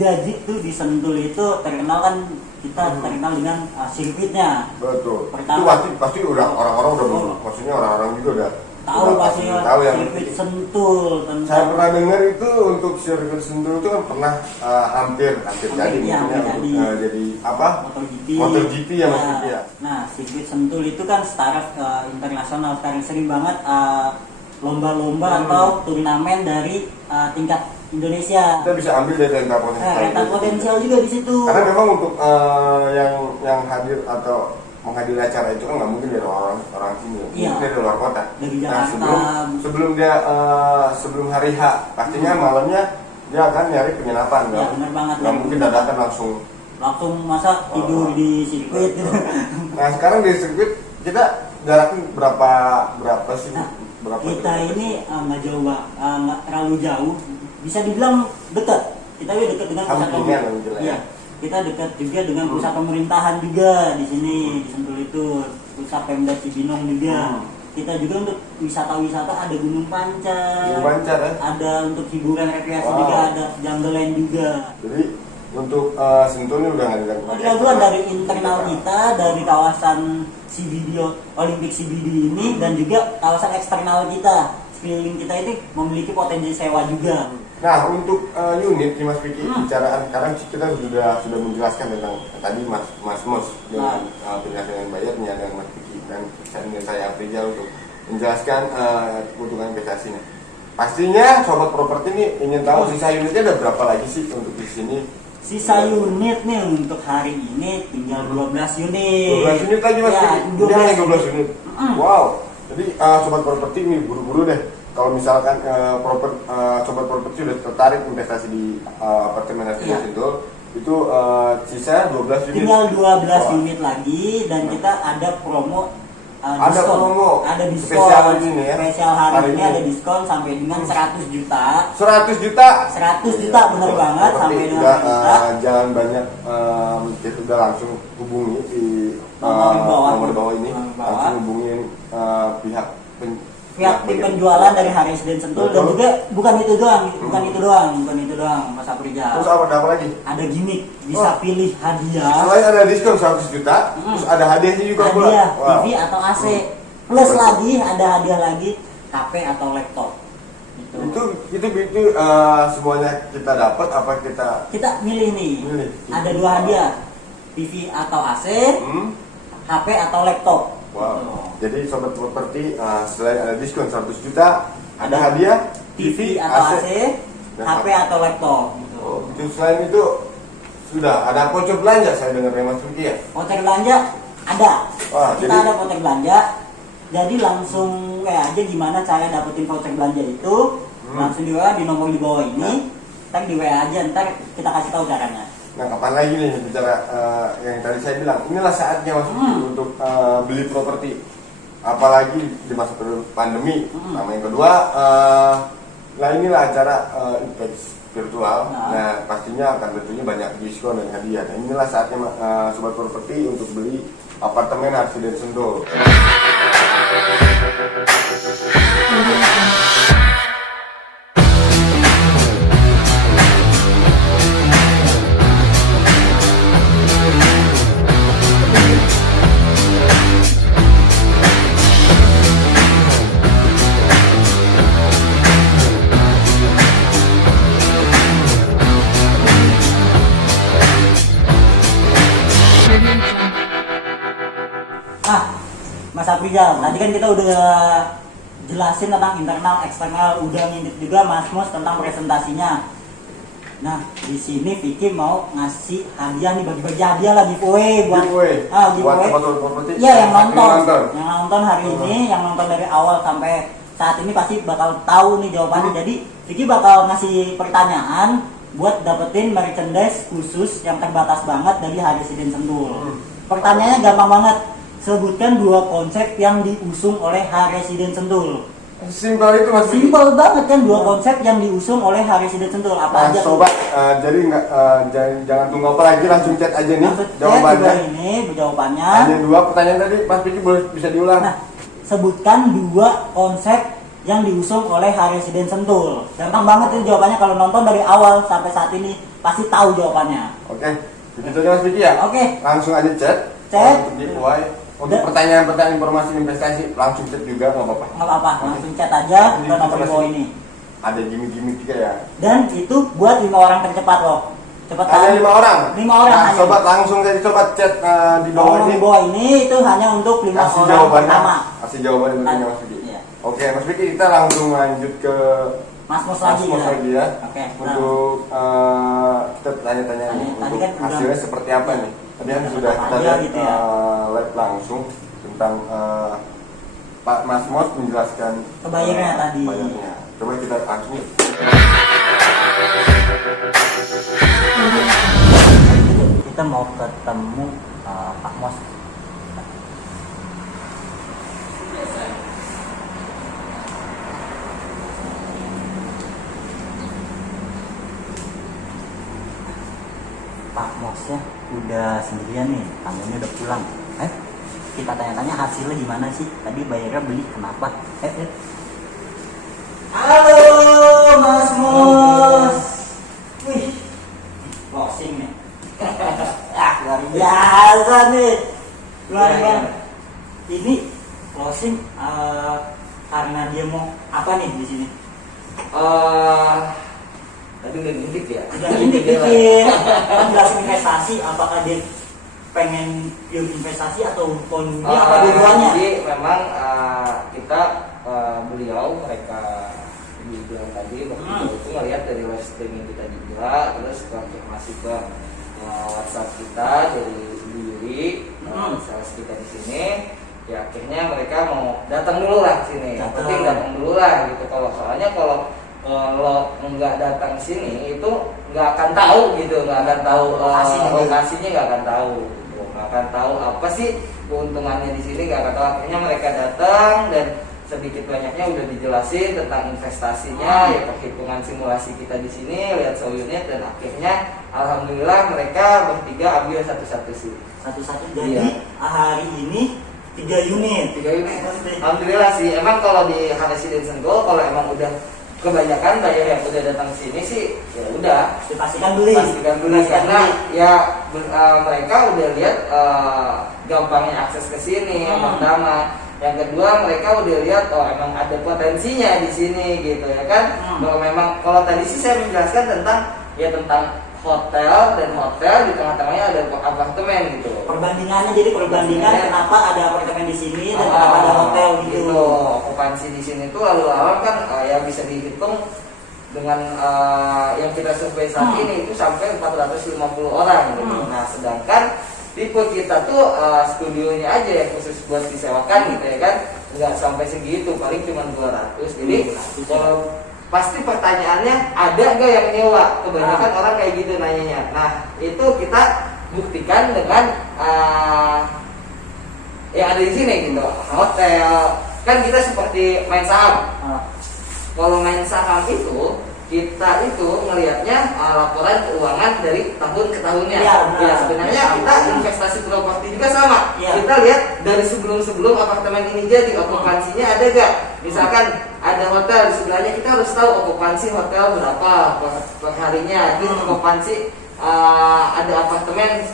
Jadi tuh di Sentul itu terkenal kan kita terkenal dengan sirkuitnya. Betul. Pertama- Itu pasti udah orang-orang udah maksudnya orang-orang juga udah Tahu pasti tahu yang sirkuit Sentul saya tentang pernah dengar itu untuk sirkuit Sentul itu kan pernah hampir jadi iya, maksudnya hampir untuk jadi apa? MotoGP. MotoGP ya Mas Vicky ya. Nah, sirkuit Sentul itu kan setaraf internasional, sekarang sering banget lomba-lomba atau turnamen dari tingkat Indonesia. Kita bisa ambil dari rental potensial. Rentan potensial juga di situ. Karena memang untuk yang hadir atau menghadiri acara itu kan nggak mungkin dari orang sini, Iya. mungkin dari luar kota. Dari Nah, Jakarta. sebelum dia sebelum hari H, pastinya malamnya dia akan nyari penginapan, Ya, benar banget. nggak mungkin dadakan langsung. masa tidur di sirkuit gitu. Nah sekarang di sirkuit kita jaraknya berapa sih? Nah, Berapa kita kilometer? ini nggak jauh, nggak terlalu jauh, bisa dibilang dekat. Kita juga dekat dengan pusat Sampingan pemerintahan. gitu lah ya. Iya, kita dekat juga dengan pusat pemerintahan juga di sini di Sentul itu, pusat Pemda Cibinong juga. Kita juga untuk wisata-wisata ada Gunung Pancar, Gunung Pancar, ya? ada untuk hiburan rekreasi Wow. juga, ada jungle land juga. Jadi untuk Sentul ini udah nggak dilakukan. Dilakukan dari internal kita, dari kawasan CBD Olimpik CBD ini, dan juga kawasan eksternal kita. Sekeliling kita ini memiliki potensi sewa juga. Nah untuk unit nih Mas Vicky, bicara sekarang kita sudah menjelaskan tentang tadi Mas Mos dengan penjelasan bayarnya dan Mas Vicky dan saya Afrizal untuk menjelaskan keuntungan investasinya. Pastinya sobat properti ini ingin tahu sisa unitnya ada berapa lagi sih untuk di sini? Sisa unit nih untuk hari ini tinggal 12 unit. 12 unit lagi Mas Ya, Vicky? Udah hanya 12 unit. Wow. Jadi sobat properti ini buru-buru deh. Kalau misalkan sobat properti udah tertarik investasi di apartemen Artinya Sentul, itu sisa 12 unit. Tinggal 12 Wah. unit lagi, dan kita ada promo. Ada Diskon. promo. Ada diskon Spesial ini ya. Spesial hari Hari ini ini. ada diskon sampai dengan 100 juta. 100 juta. 100 juta bener banget, Properti sampai dengan udah 100 juta. jangan banyak kita udah langsung hubungi di Nomor di bawah. nomor di bawah ini. Nomor di bawah. Langsung hubungin pihak Pihak tim bagian. penjualan dari Haris dan Sentul, dan Betul. juga bukan itu doang Mas Afrizal. Terus apa lagi? Ada gimmick, bisa pilih hadiah. Selain ada diskon 100 juta, terus ada hadiahnya juga pula. Hadiah Wow. TV atau AC. Plus Betul. lagi ada hadiah lagi HP atau laptop. Gitu. Itu semuanya kita dapat apa kita Kita milih nih. Milih. Ada 2 hadiah. TV atau AC, HP atau laptop. Wow. Gitu. Jadi sobat properti selain ada diskon 100 juta, ada hadiah TV atau AC, dan HP atau laptop. Gitu. Oh, itu selain itu sudah ada voucher belanja saya dengar dari Mas Vicky ya. Voucher belanja ada. Wah, Kita jadi- ada voucher belanja. Jadi langsung kayak aja gimana cara dapetin voucher belanja itu. Langsung di WA di nomor di bawah ini. Ntar di WA aja, ntar kita kasih tahu caranya. Nah kapan lagi nih bicara yang tadi saya bilang, inilah saatnya Mas Vicky untuk beli properti, apalagi di masa pandemi. Sama yang kedua, nah inilah acara event virtual. Nah pastinya akan tentunya banyak diskon dan hadiah. Nah inilah saatnya sobat properti untuk beli apartemen Haris Sentul. Mas Afrizal, tadi kan kita udah jelasin tentang internal, eksternal, udah ngintip juga Mas Mos tentang presentasinya. Nah, di sini Vicky mau ngasih hadiah nih, bagi-bagi hadiah lah, giveaway buat Giveaway. Buat giveaway. sobat properti. Iya, yang nonton. Yang Yang nonton hari ini, yang nonton dari awal sampai saat ini pasti bakal tahu nih jawabannya. Jadi, Vicky bakal ngasih pertanyaan buat dapetin merchandise khusus yang terbatas banget dari Haris Sentul. Pertanyaannya gampang banget. Sebutkan 2 konsep yang diusung oleh Haris Sentul. Simpel itu Mas Vicky. Simpel banget kan, 2 konsep yang diusung oleh Haris Sentul. Apa Nah, aja? sobat, jadi nggak jangan tunggu apa lagi, langsung chat aja nih Maksud saya jawabannya. juga ini jawabannya. Ada 2 pertanyaan tadi, Mas Vicky boleh bisa diulang. Nah, sebutkan 2 konsep yang diusung oleh Haris Sentul. Gampang banget itu jawabannya, kalau nonton dari awal sampai saat ini pasti tahu jawabannya. Oke, begitu aja Mas Vicky ya. Oke. Langsung aja chat. Chat. Untuk giveaway. Untuk pertanyaan-pertanyaan informasi investasi langsung chat juga nggak apa-apa. Nggak apa-apa, langsung chat aja ke nomor di bawah ini. Ada gimmick-gimmick juga ya. Dan itu buat 5 orang tercepat loh. Cepetan. Hanya 5 orang. 5 orang Nah, hanya. sobat langsung saja sobat chat di bawah Nomor ini. di bawah ini itu hanya untuk 5 Kasih orang jawabannya. pertama. Kasih jawabannya tentunya Mas Vicky. Iya. Oke, Mas Vicky kita langsung lanjut ke Mas Mos lagi ya. lagi ya. Oke. Untuk kita tanya-tanya nih, Tadi untuk kan udah- hasilnya seperti apa nih? Tadi Kemudian sudah kita Aja lihat gitu ya. live langsung tentang Pak Mas Mos menjelaskan Kebayarnya tadi. bayarnya. Coba kita langsung. Kita mau ketemu Pak Mos. Pak Mosnya udah sendirian nih, tamunya udah pulang. Kita tanya-tanya hasilnya gimana sih? Tadi bayarnya beli kenapa? Halo Mas Mos. Wih, closing nih. Luar biasa nih. Luar biasa. Ini closing karena dia mau apa nih di sini? Tadi udah ngintip ya. Udah pikir penjelasan investasi, apakah dia pengen pure investasi atau dia apa dua-duanya? Jadi memang kita beliau mereka bilang tadi waktu itu ngelihat dari live streaming kita juga, terus konfirmasi ke WhatsApp kita dari Ibu Yuri, sales kita di sini. Ya akhirnya mereka mau datang dulu lah sini. Yang penting datang dulu lah gitu. Soalnya kalau nggak datang sini itu nggak akan tahu gitu, nggak akan tahu lokasinya, nggak akan tahu, nggak akan tahu apa sih keuntungannya di sini, nggak akan tahu. Akhirnya mereka datang dan sedikit banyaknya udah dijelasin tentang investasinya, ya perhitungan simulasi kita di sini, lihat show unit, dan akhirnya alhamdulillah mereka bertiga ambil satu-satu sih. Satu-satu. Jadi hari ini 3 unit. Alhamdulillah sih. Emang kalau di Residence Gold kalau emang udah kebanyakan bayar yang udah datang sini sih ya udah pastikan beli karena ya mereka udah lihat gampangnya akses ke sini. Yang pertama, yang kedua mereka udah lihat emang ada potensinya di sini gitu ya kan. Kalau tadi sih saya menjelaskan tentang hotel, dan hotel di tengah-tengahnya ada apartemen gitu. Perbandingannya, jadi perbandingan kenapa ada apartemen di sini dan kenapa ada hotel gitu. Okupansi di sini tuh lalu-lalang kan ya bisa dihitung dengan yang kita survei saat ini itu sampai 450 orang gitu. Nah, sedangkan tipe kita tuh studionya aja yang khusus buat disewakan gitu ya kan, nggak sampai segitu, paling cuma 200. Jadi kalau pasti pertanyaannya ada nggak yang nyewa? Kebanyakan orang kayak gitu nanyanya. Nah itu kita buktikan dengan yang ada di sini gitu. Hotel kan kita seperti main saham. Kalau main saham itu kita itu ngelihatnya laporan keuangan dari tahun ke tahunnya. Ya sebenarnya kita investasi properti juga sama. Kita lihat dari sebelum apartemen ini jadi okupansinya ada gak? Misalkan ada hotel di sebelahnya, kita harus tahu okupansi hotel berapa per harinya. Terus okupansi ada apartemen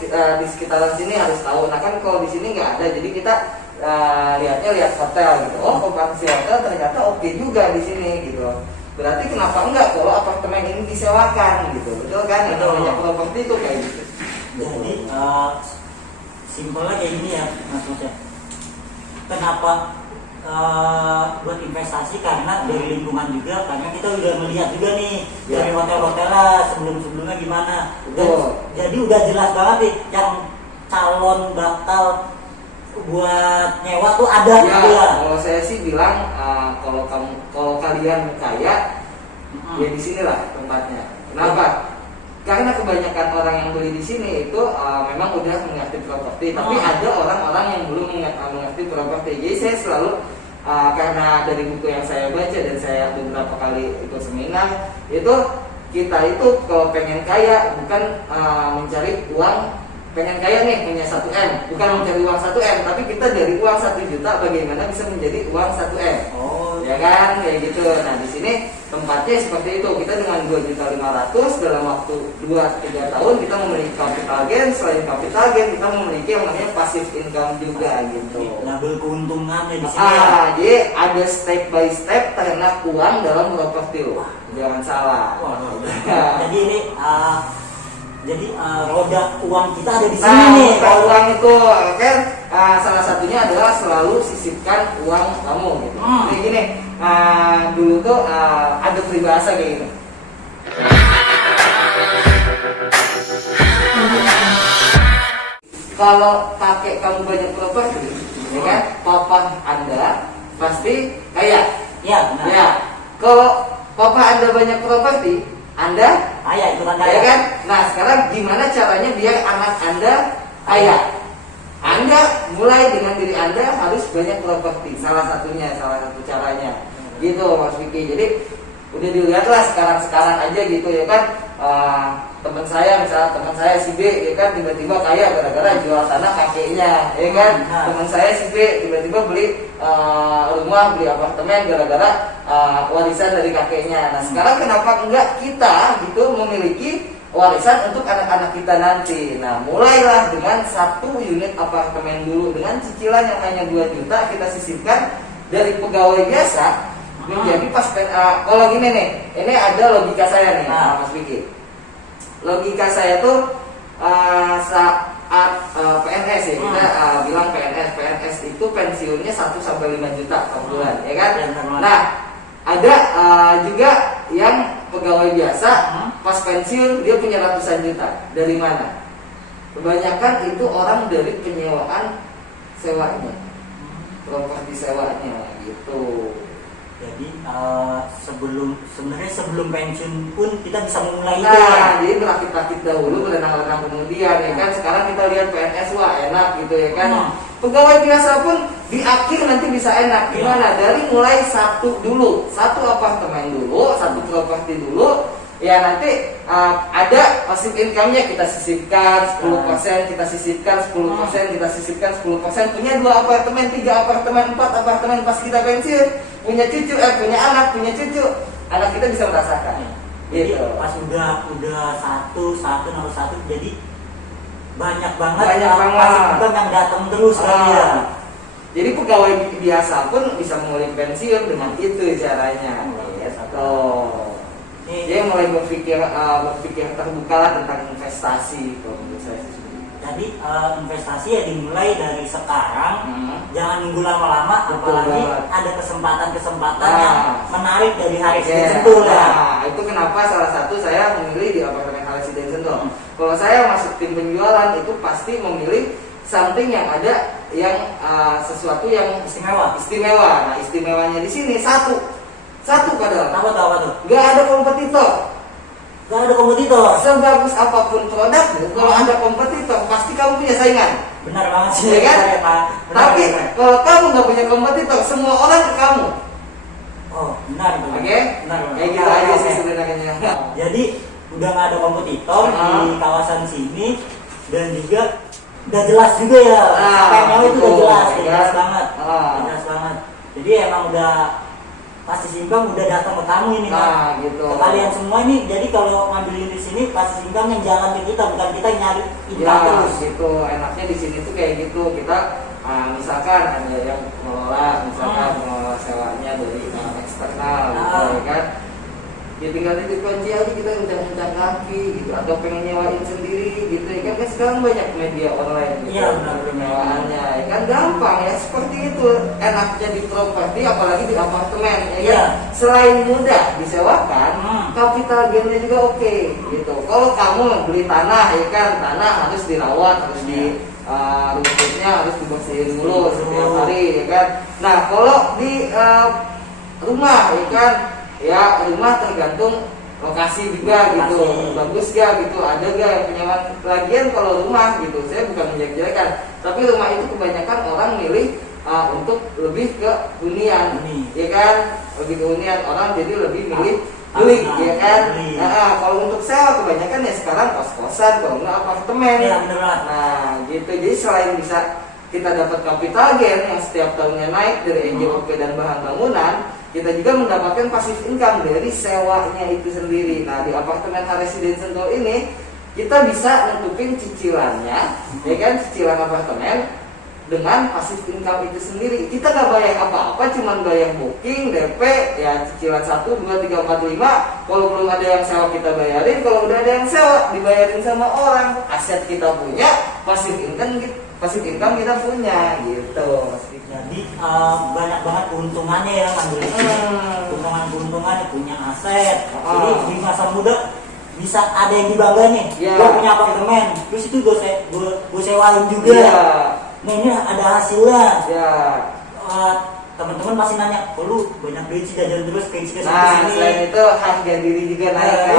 di sekitaran sini harus tahu. Nah kan kalau di sini nggak ada, jadi kita lihat hotel gitu. Oh okupansi hotel ternyata oke juga di sini gitu. Berarti kenapa enggak kalau apartemen ini disewakan gitu, betul kan? Itu banyak properti itu kayak gitu. Jadi simpelnya kayak gini ya Mas Mos ya. Kenapa buat investasi? Karena dari lingkungan juga, karena kita udah melihat juga nih dari hotel-hotel lah sebelum-sebelumnya gimana. Jadi udah jelas banget nih yang calon bakal buat nyewa tuh ada gitu ya. Kalau saya sih bilang kalau kalian kaya ya di sinilah tempatnya. Kenapa? Karena kebanyakan orang yang beli di sini itu memang udah mengerti properti, tapi ada orang-orang yang belum mengerti properti. Jadi saya selalu karena dari buku yang saya baca dan saya beberapa kali ikut seminar itu, kita itu kalau pengen kaya bukan mencari uang. Pengen kaya nih punya 1M, bukan mencari uang 1M, tapi kita dari uang 1 juta bagaimana bisa menjadi uang 1M. Ya kan kayak gitu. Nah di sini tempatnya seperti itu. Kita dengan 2.500.000 dalam waktu 2-3 tahun kita memiliki capital gain. Selain capital gain kita memiliki yang namanya passive income juga gitu. Nah berkeuntungannya di sini. Jadi ada step by step ternak uang dalam properti. Jangan salah. Jadi ini jadi roda uang kita ada di sini nih. Uang itu kan salah satunya adalah selalu sisipkan uang kamu gitu. Jadi gini, dulu tuh ada peribahasa kayak gitu. kalau kakek kamu banyak properti, ya kan, papa Anda pasti kaya. Iya, benar. Ya, kalau papa Anda banyak properti, Anda Kaya itu kan ya kaya. kan? Nah, sekarang gimana caranya biar anak Anda kaya? Anda mulai dengan diri Anda harus banyak properti. Salah satu caranya. Gitu Mas Vicky. Jadi udah dilihatlah sekarang aja gitu ya kan. Misalnya teman saya si B ya kan tiba-tiba kaya gara-gara jual tanah kakeknya, ya kan. Teman saya si B tiba-tiba beli rumah, beli apartemen gara-gara warisan dari kakeknya. Nah, sekarang kenapa enggak kita gitu memiliki warisan untuk anak-anak kita nanti. Nah, mulailah dengan 1 unit apartemen dulu dengan cicilan yang hanya 2 juta kita sisihkan dari pegawai biasa menjadi kalau gini nih, ini ada logika saya nih, Mas Vicky. Logika saya tuh saat PNS ya, kita bilang PNS itu pensiunnya 1 sampai 5 juta per bulan, ya kan? Nah, ada juga yang pegawai biasa pas pensiun dia punya ratusan juta. Dari mana? Kebanyakan itu orang dari penyewaan sewanya, properti sewanya gitu. Jadi sebelum pensiun pun kita bisa memulai itu. Nah, jadi berakit-rakit dahulu, berenang-renang kemudian, ya kan. Sekarang kita lihat PNS, wah enak gitu ya kan. Pegawai biasa pun di akhir nanti bisa enak. Gimana? Dari mulai 1 dulu, 1 apartemen dulu, 1 properti dulu. Ya nanti ada passive income-nya kita sisipkan 10%, kita sisipkan 10%, kita sisipkan 10%. Punya 2 apartemen, 3 apartemen, 4 apartemen pas kita pensiun, punya cucu, punya anak, punya cucu, anak kita bisa merasakan. Jadi Gitu. pas udah nomor satu, jadi banyak banget Banyak banget. passive income yang datang terus kan ya. Jadi pegawai biasa pun bisa mulai pensiun dengan itu caranya. Gitu. Dia mulai berpikir terbuka lah tentang investasi kalau menurut saya sih. Jadi investasi ya dimulai dari sekarang, jangan nunggu lama-lama, apalagi ada kesempatan-kesempatan yang menarik dari Harisiden Sentul ya. Nah, itu kenapa salah satu saya memilih di apartemen Harisiden Sentul. Kalau saya masuk tim penjualan itu pasti memilih something yang ada yang sesuatu yang Istimewa. Nah, istimewanya di sini satu padahal. Apa tuh? Gak ada kompetitor. Gak ada kompetitor. Sebagus apapun produk, kalau ada kompetitor pasti kamu punya saingan. Benar banget sih. Ya kan? Benar, Tapi benar. kalau kamu nggak punya kompetitor, semua orang ke kamu. Oh, benar itu. Oke? Benar. Kayak gitu aja sih sebenarnya. Jadi udah nggak ada kompetitor di kawasan sini, dan juga udah jelas juga ya. Apa itu udah jelas banget. Jelas banget. Jadi emang udah pasti income udah datang ke kamu ini kan. Gitu. Ke kalian semua ini, jadi kalau ngambilin di sini pasti income yang jalan ke kita, bukan kita yang nyari income terus. Gitu. Enaknya di sini tuh kayak gitu. Kita misalkan ada yang mengelola, misalkan mengelola sewanya dari eksternal, gitu, ya kan. Ya tinggal titip kunci aja, kita uncang-uncang kaki gitu, atau pengen nyewain sendiri gitu ya kan. Sekarang banyak media online gitu. Iya, benar. Penyewaannya ya kan gampang ya, seperti itu enaknya di properti, apalagi di apartemen ya kan. Iya. Selain mudah disewakan, kapital gainnya juga oke gitu. Kalau kamu beli tanah ya kan, tanah harus dirawat, harus di rumputnya harus dibersihin dulu setiap hari ya kan. Nah kalau di rumah ya kan, ya rumah tergantung lokasi juga gitu, bagus gak gitu, ada gak yang punya. Lagian kalau rumah gitu, saya bukan menjelek-jelekan, tapi rumah itu kebanyakan orang milih untuk lebih ke hunian, ya kan, lebih ke hunian, orang jadi lebih milih beli, ya kan. Nah, kalau untuk sewa kebanyakan ya sekarang kos-kosan, kalau nggak apartemen. Iya, benar. Nah, gitu. Jadi selain bisa kita dapat capital gain yang setiap tahunnya naik dari NJOP dan bahan bangunan, kita juga mendapatkan passive income dari sewanya itu sendiri. Nah, di apartemen Harisiden Sentul ini kita bisa nutupin cicilannya, ya kan, cicilan apartemen dengan passive income itu sendiri. Kita nggak bayar apa-apa, cuman bayar booking, DP, ya cicilan 1, 2, 3, 4, 5. Kalau belum ada yang sewa kita bayarin, kalau udah ada yang sewa dibayarin sama orang. Aset kita punya, passive income kita punya gitu. Jadi banyak banget keuntungannya ya ngambil di sini. Keuntungan punya aset. Jadi di masa muda bisa ada yang dibangga nih. Iya. Gue punya apartemen, terus itu gue sewain juga. Iya. Nah ini ada hasilnya. Ya. Teman-teman pasti nanya, oh, lu banyak duit sih jajan terus kayak sini. Nah, selain itu harga diri juga naik kan.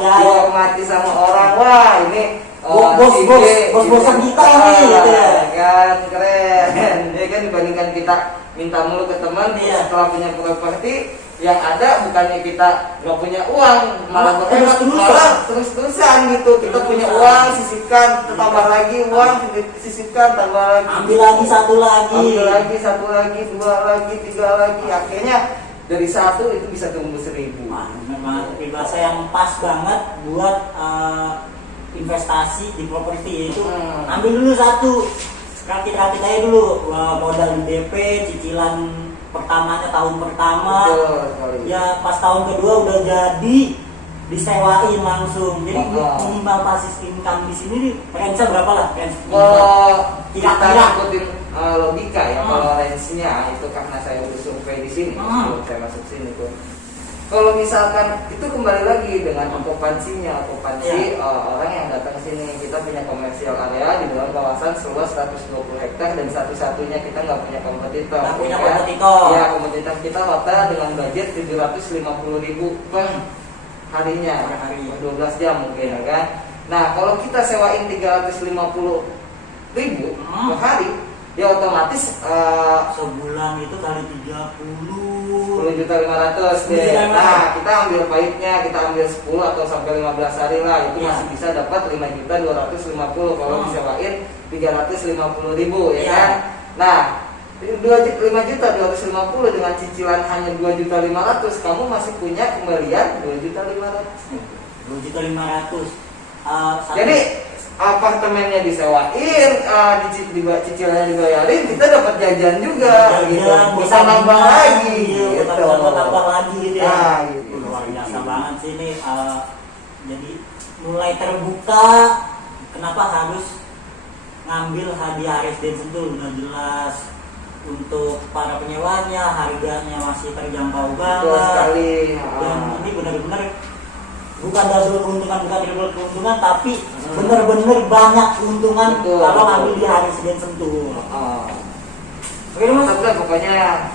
Ya. Dihormati sama orang. Wah, ini bos-bosan kita nih, gitu ya. Kan keren. Ya kan dibandingkan kita minta mulu ke teman, Iya. setelah punya properti yang ada bukannya kita nggak punya uang, malah berhemat, malah terus-terusan gitu. Kita punya uang, sisihkan, tambah lagi uang, sisihkan, tambah lagi. Ambil lagi satu lagi. Ambil lagi satu lagi, dua lagi, tiga lagi. Akhirnya dari satu itu bisa tumbuh 1000. Wah, memang bahasa yang pas banget buat investasi di properti, yaitu ambil dulu satu, rakit-rakit aja dulu, modal DP, cicilan pertamanya tahun pertama. Betul sekali. Ya pas tahun kedua udah jadi disewain langsung. Jadi minimal basis income di sini nih range-nya berapa lah? Kalau kita Kira-kira. ikutin logika ya, kalau range-nya itu karena saya udah survei di sini, sebelum saya masuk sini tuh. Kalau misalkan itu kembali lagi dengan okupansinya, orang yang datang ke sini. Kita punya komersial area di dalam kawasan seluas 120 hektar dan satu-satunya kita nggak punya kompetitor. Nggak punya ya. kompetitor. Ya, kompetitor kita hotel dengan budget 750.000 per harinya, Per hari. 12 jam mungkin ya kan. Nah, kalau kita sewain 350.000 per hari, ya otomatis sebulan itu kali 30 10.500.000 deh. Nah, kita ambil pahitnya, kita ambil 10 atau sampai 15 hari lah, itu Ya. masih bisa dapat 5.250.000 kalau disewain 350.000 ya Ya. kan. Nah, 5.250.000 dengan cicilan hanya 2.500.000, kamu masih punya kembalian 2.500.000. 2.500.000. Jadi apartemennya disewain, cicilannya dibayarin, kita dapat jajan juga, gitu. Bisa nambah lagi, gitu. Tambah lagi gitu ya. Nah, gitu. Luar biasa banget sih ini. Jadi mulai terbuka kenapa harus ngambil hadiah Residen Sentul, udah jelas untuk para penyewanya, harganya masih terjangkau banget. Betul sekali. Dan ini benar-benar bukan double keuntungan, bukan triple keuntungan, tapi benar-benar banyak keuntungan. Betul, kalau betul. ngambil di Residen Sentul. Oke Mas, Mantap dah pokoknya.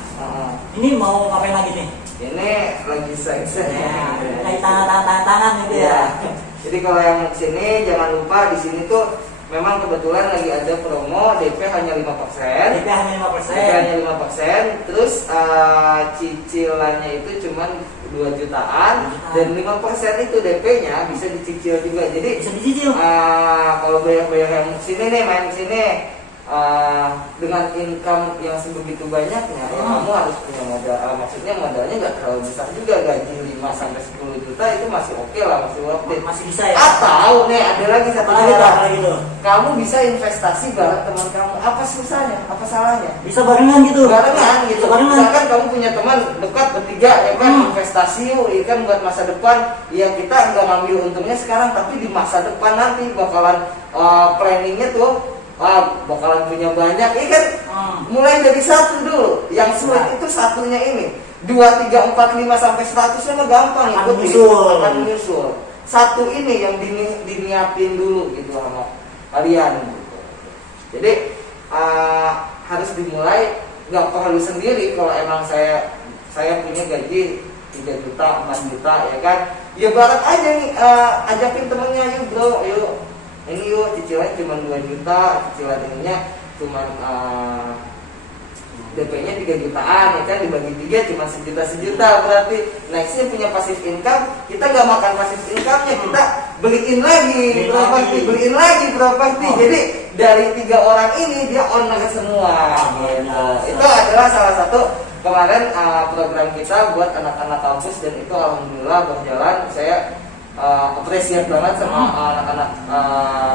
ini mau ngapain lagi nih? Ini lagi seks. Ya, kayak tangan gitu ya. Jadi kalau yang sini jangan lupa, di sini tuh memang kebetulan lagi ada promo DP hanya 5%. DP hanya 5%. DP hanya 5%. Terus cicilannya itu cuman 2 jutaan dan 5% itu DP-nya bisa dicicil juga. Jadi Bisa dicicil. kalau bayar yang sini nih, main sini dengan income yang sebegitu banyaknya, ya kamu harus punya modal. Maksudnya modalnya nggak terlalu besar juga, gaji 5-10 juta itu masih oke lah, masih worth it. Masih bisa ya. Atau nih ada lagi satu Apa cara, gitu? kamu bisa investasi bareng teman kamu. Apa susahnya? Apa salahnya? Bisa barengan gitu. Barengan gitu. Bisa barengan. Misalkan kamu punya teman dekat bertiga ya kan, investasi yuk, ya kan buat masa depan. Ya kita nggak ngambil untungnya sekarang, tapi di masa depan nanti bakalan planningnya tuh bakalan punya banyak. Ini kan mulai dari satu dulu. Yang sulit itu satunya ini. 2, 3, 4, 5 sampai 100 mah gampang Akan ikuti. menyusul. Akan menyusul. Satu ini yang diniapin dulu gitu sama kalian gitu. Jadi harus dimulai, nggak perlu sendiri. Kalau emang saya punya gaji 3 juta, 4 juta ya kan, ya bareng aja nih, ajakin temennya, yuk bro, yuk ini yuk cicilan cuma 2 juta, cicilan ininya cuma DP-nya 3 jutaan ya kan, dibagi 3 cuma sejuta, berarti nextnya punya pasif income. Kita nggak makan pasif income-nya, kita beliin lagi properti. Jadi dari 3 orang ini dia owner semua gitu. Itu adalah salah satu kemarin program kita buat anak-anak kampus, dan itu alhamdulillah berjalan. Saya appreciate banget sama anak-anak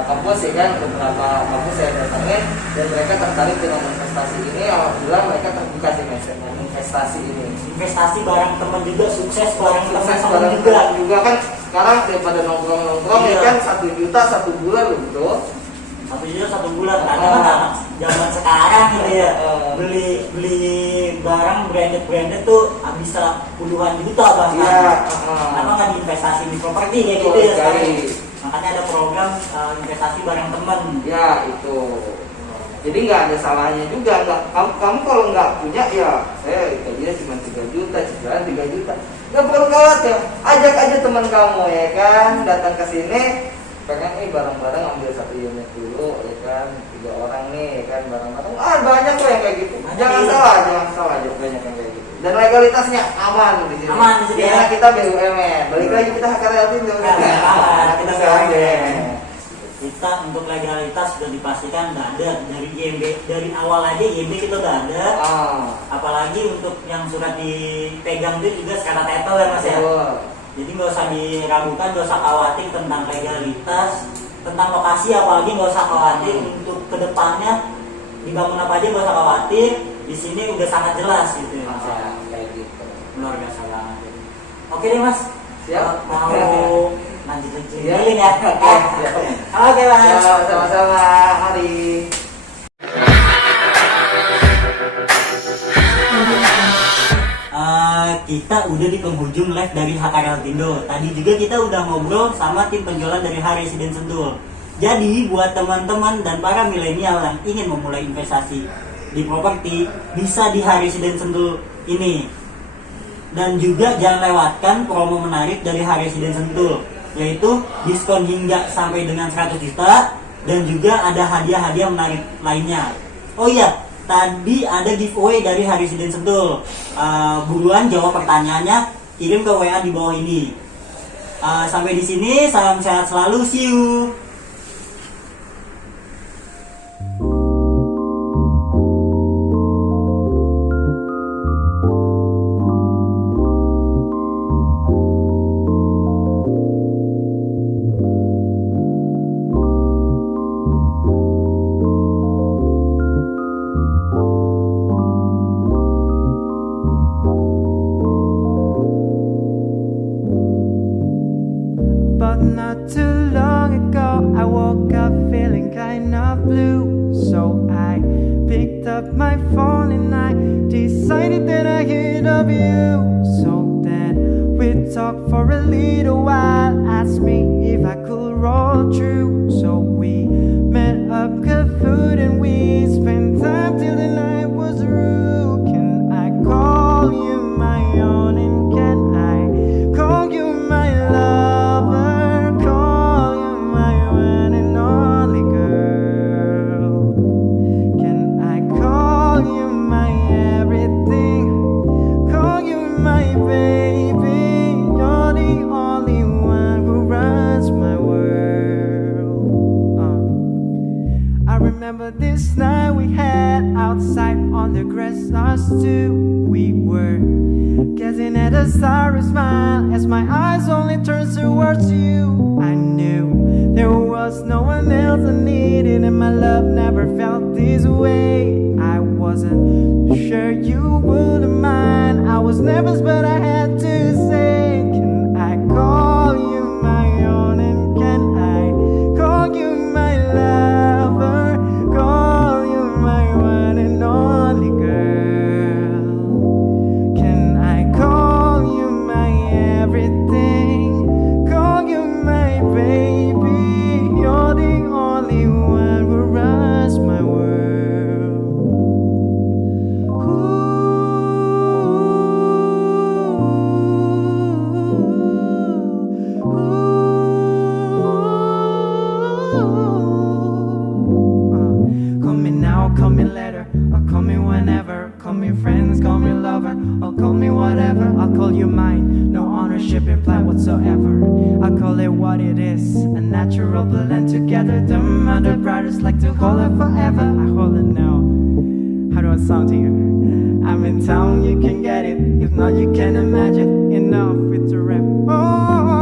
kampus ya kan. Beberapa kampus saya datangin dan mereka tertarik dengan investasi ini. Alhamdulillah mereka terbuka sih dengan investasi ini. Investasi bareng teman juga, sukses bareng Sukses teman bareng juga. juga kan. Sekarang daripada nongkrong ya kan, 1 juta 1 bulan loh bro. 1 juta 1 bulan karena kan zaman sekarang gitu ya beli barang branded tuh bisa puluhan juta bahkan. Kenapa nggak diinvestasi di properti kayak gitu ya sekarang? Makanya ada program investasi bareng temen. Ya itu. Jadi nggak ada salahnya juga. Kamu kalau nggak punya ya saya gajinya cuma 3 juta, cicilan 3 juta. Nggak perlu khawatir. Ajak aja teman kamu ya kan datang ke sini. Pengen barang-barang ambil 1 unit dulu ya kan 3 orang nih ya kan barang-barang banyak kok yang kayak gitu. Jangan salah banyak yang kayak gitu. Dan legalitasnya aman di sini. Aman di sini. Karena kita BUMN. Balik lagi kita HKRL dong. Kita BUMN. Kita untuk legalitas sudah dipastikan udah ada dari IMB, dari awal aja IMB kita udah ada. Apalagi untuk yang surat dipegang itu juga secara title ya Mas ya. Jadi nggak usah diragukan, nggak usah khawatir tentang legalitas, tentang lokasi apalagi nggak usah khawatir untuk kedepannya dibangun apa aja nggak usah khawatir. Di sini udah sangat jelas gitu ya Mas. Kayak gitu. Luar biasa banget. Oke deh Mas. Siap. Mau lanjut ya. Oke Mas. Sama-sama. Mari. Kita udah di penghujung live dari HKRL Tindo. Tadi juga kita udah ngobrol sama tim penjualan dari Haresiden Sentul. Jadi buat teman-teman dan para milenial yang ingin memulai investasi di properti bisa di Haresiden Sentul ini. Dan juga jangan lewatkan promo menarik dari Haresiden Sentul, yaitu diskon hingga sampai dengan 100 juta dan juga ada hadiah-hadiah menarik lainnya. Oh iya, tadi ada giveaway dari Haresiden Sentul. Buruan jawab pertanyaannya, kirim ke WA di bawah ini. Sampai di sini, salam sehat selalu, see you. But not too long ago I woke up feeling kind of blue. So I picked up my phone and I decided that I hit up you. So then we talked for a little while, asked me if I could roll through. So we met up, got food and we spent time till the night was through. Can I call you my own and can I call you my love? This night we had outside on the grass, us two. We were gazing at a starry smile as my eyes only turned towards you. I knew there was no one else I needed, and my love never felt this way. I wasn't sure you wouldn't mind. I was nervous, but I had to say, can I call you my own, and can I call you my lover? Call you my one and only girl. Can I call you my everything? Call you my baby. You're the only one who runs my world. Call me now, call me later, or call me whenever. Call me friends, call me lover, or call me whatever. I'll call you mine, no ownership implied whatsoever. I'll call it what it is, a natural blend together. The other brothers like to hold it forever. I hold it now. How do I sound here? I'm in town, you can get it. If not, you can imagine. Enough with the rap. Oh.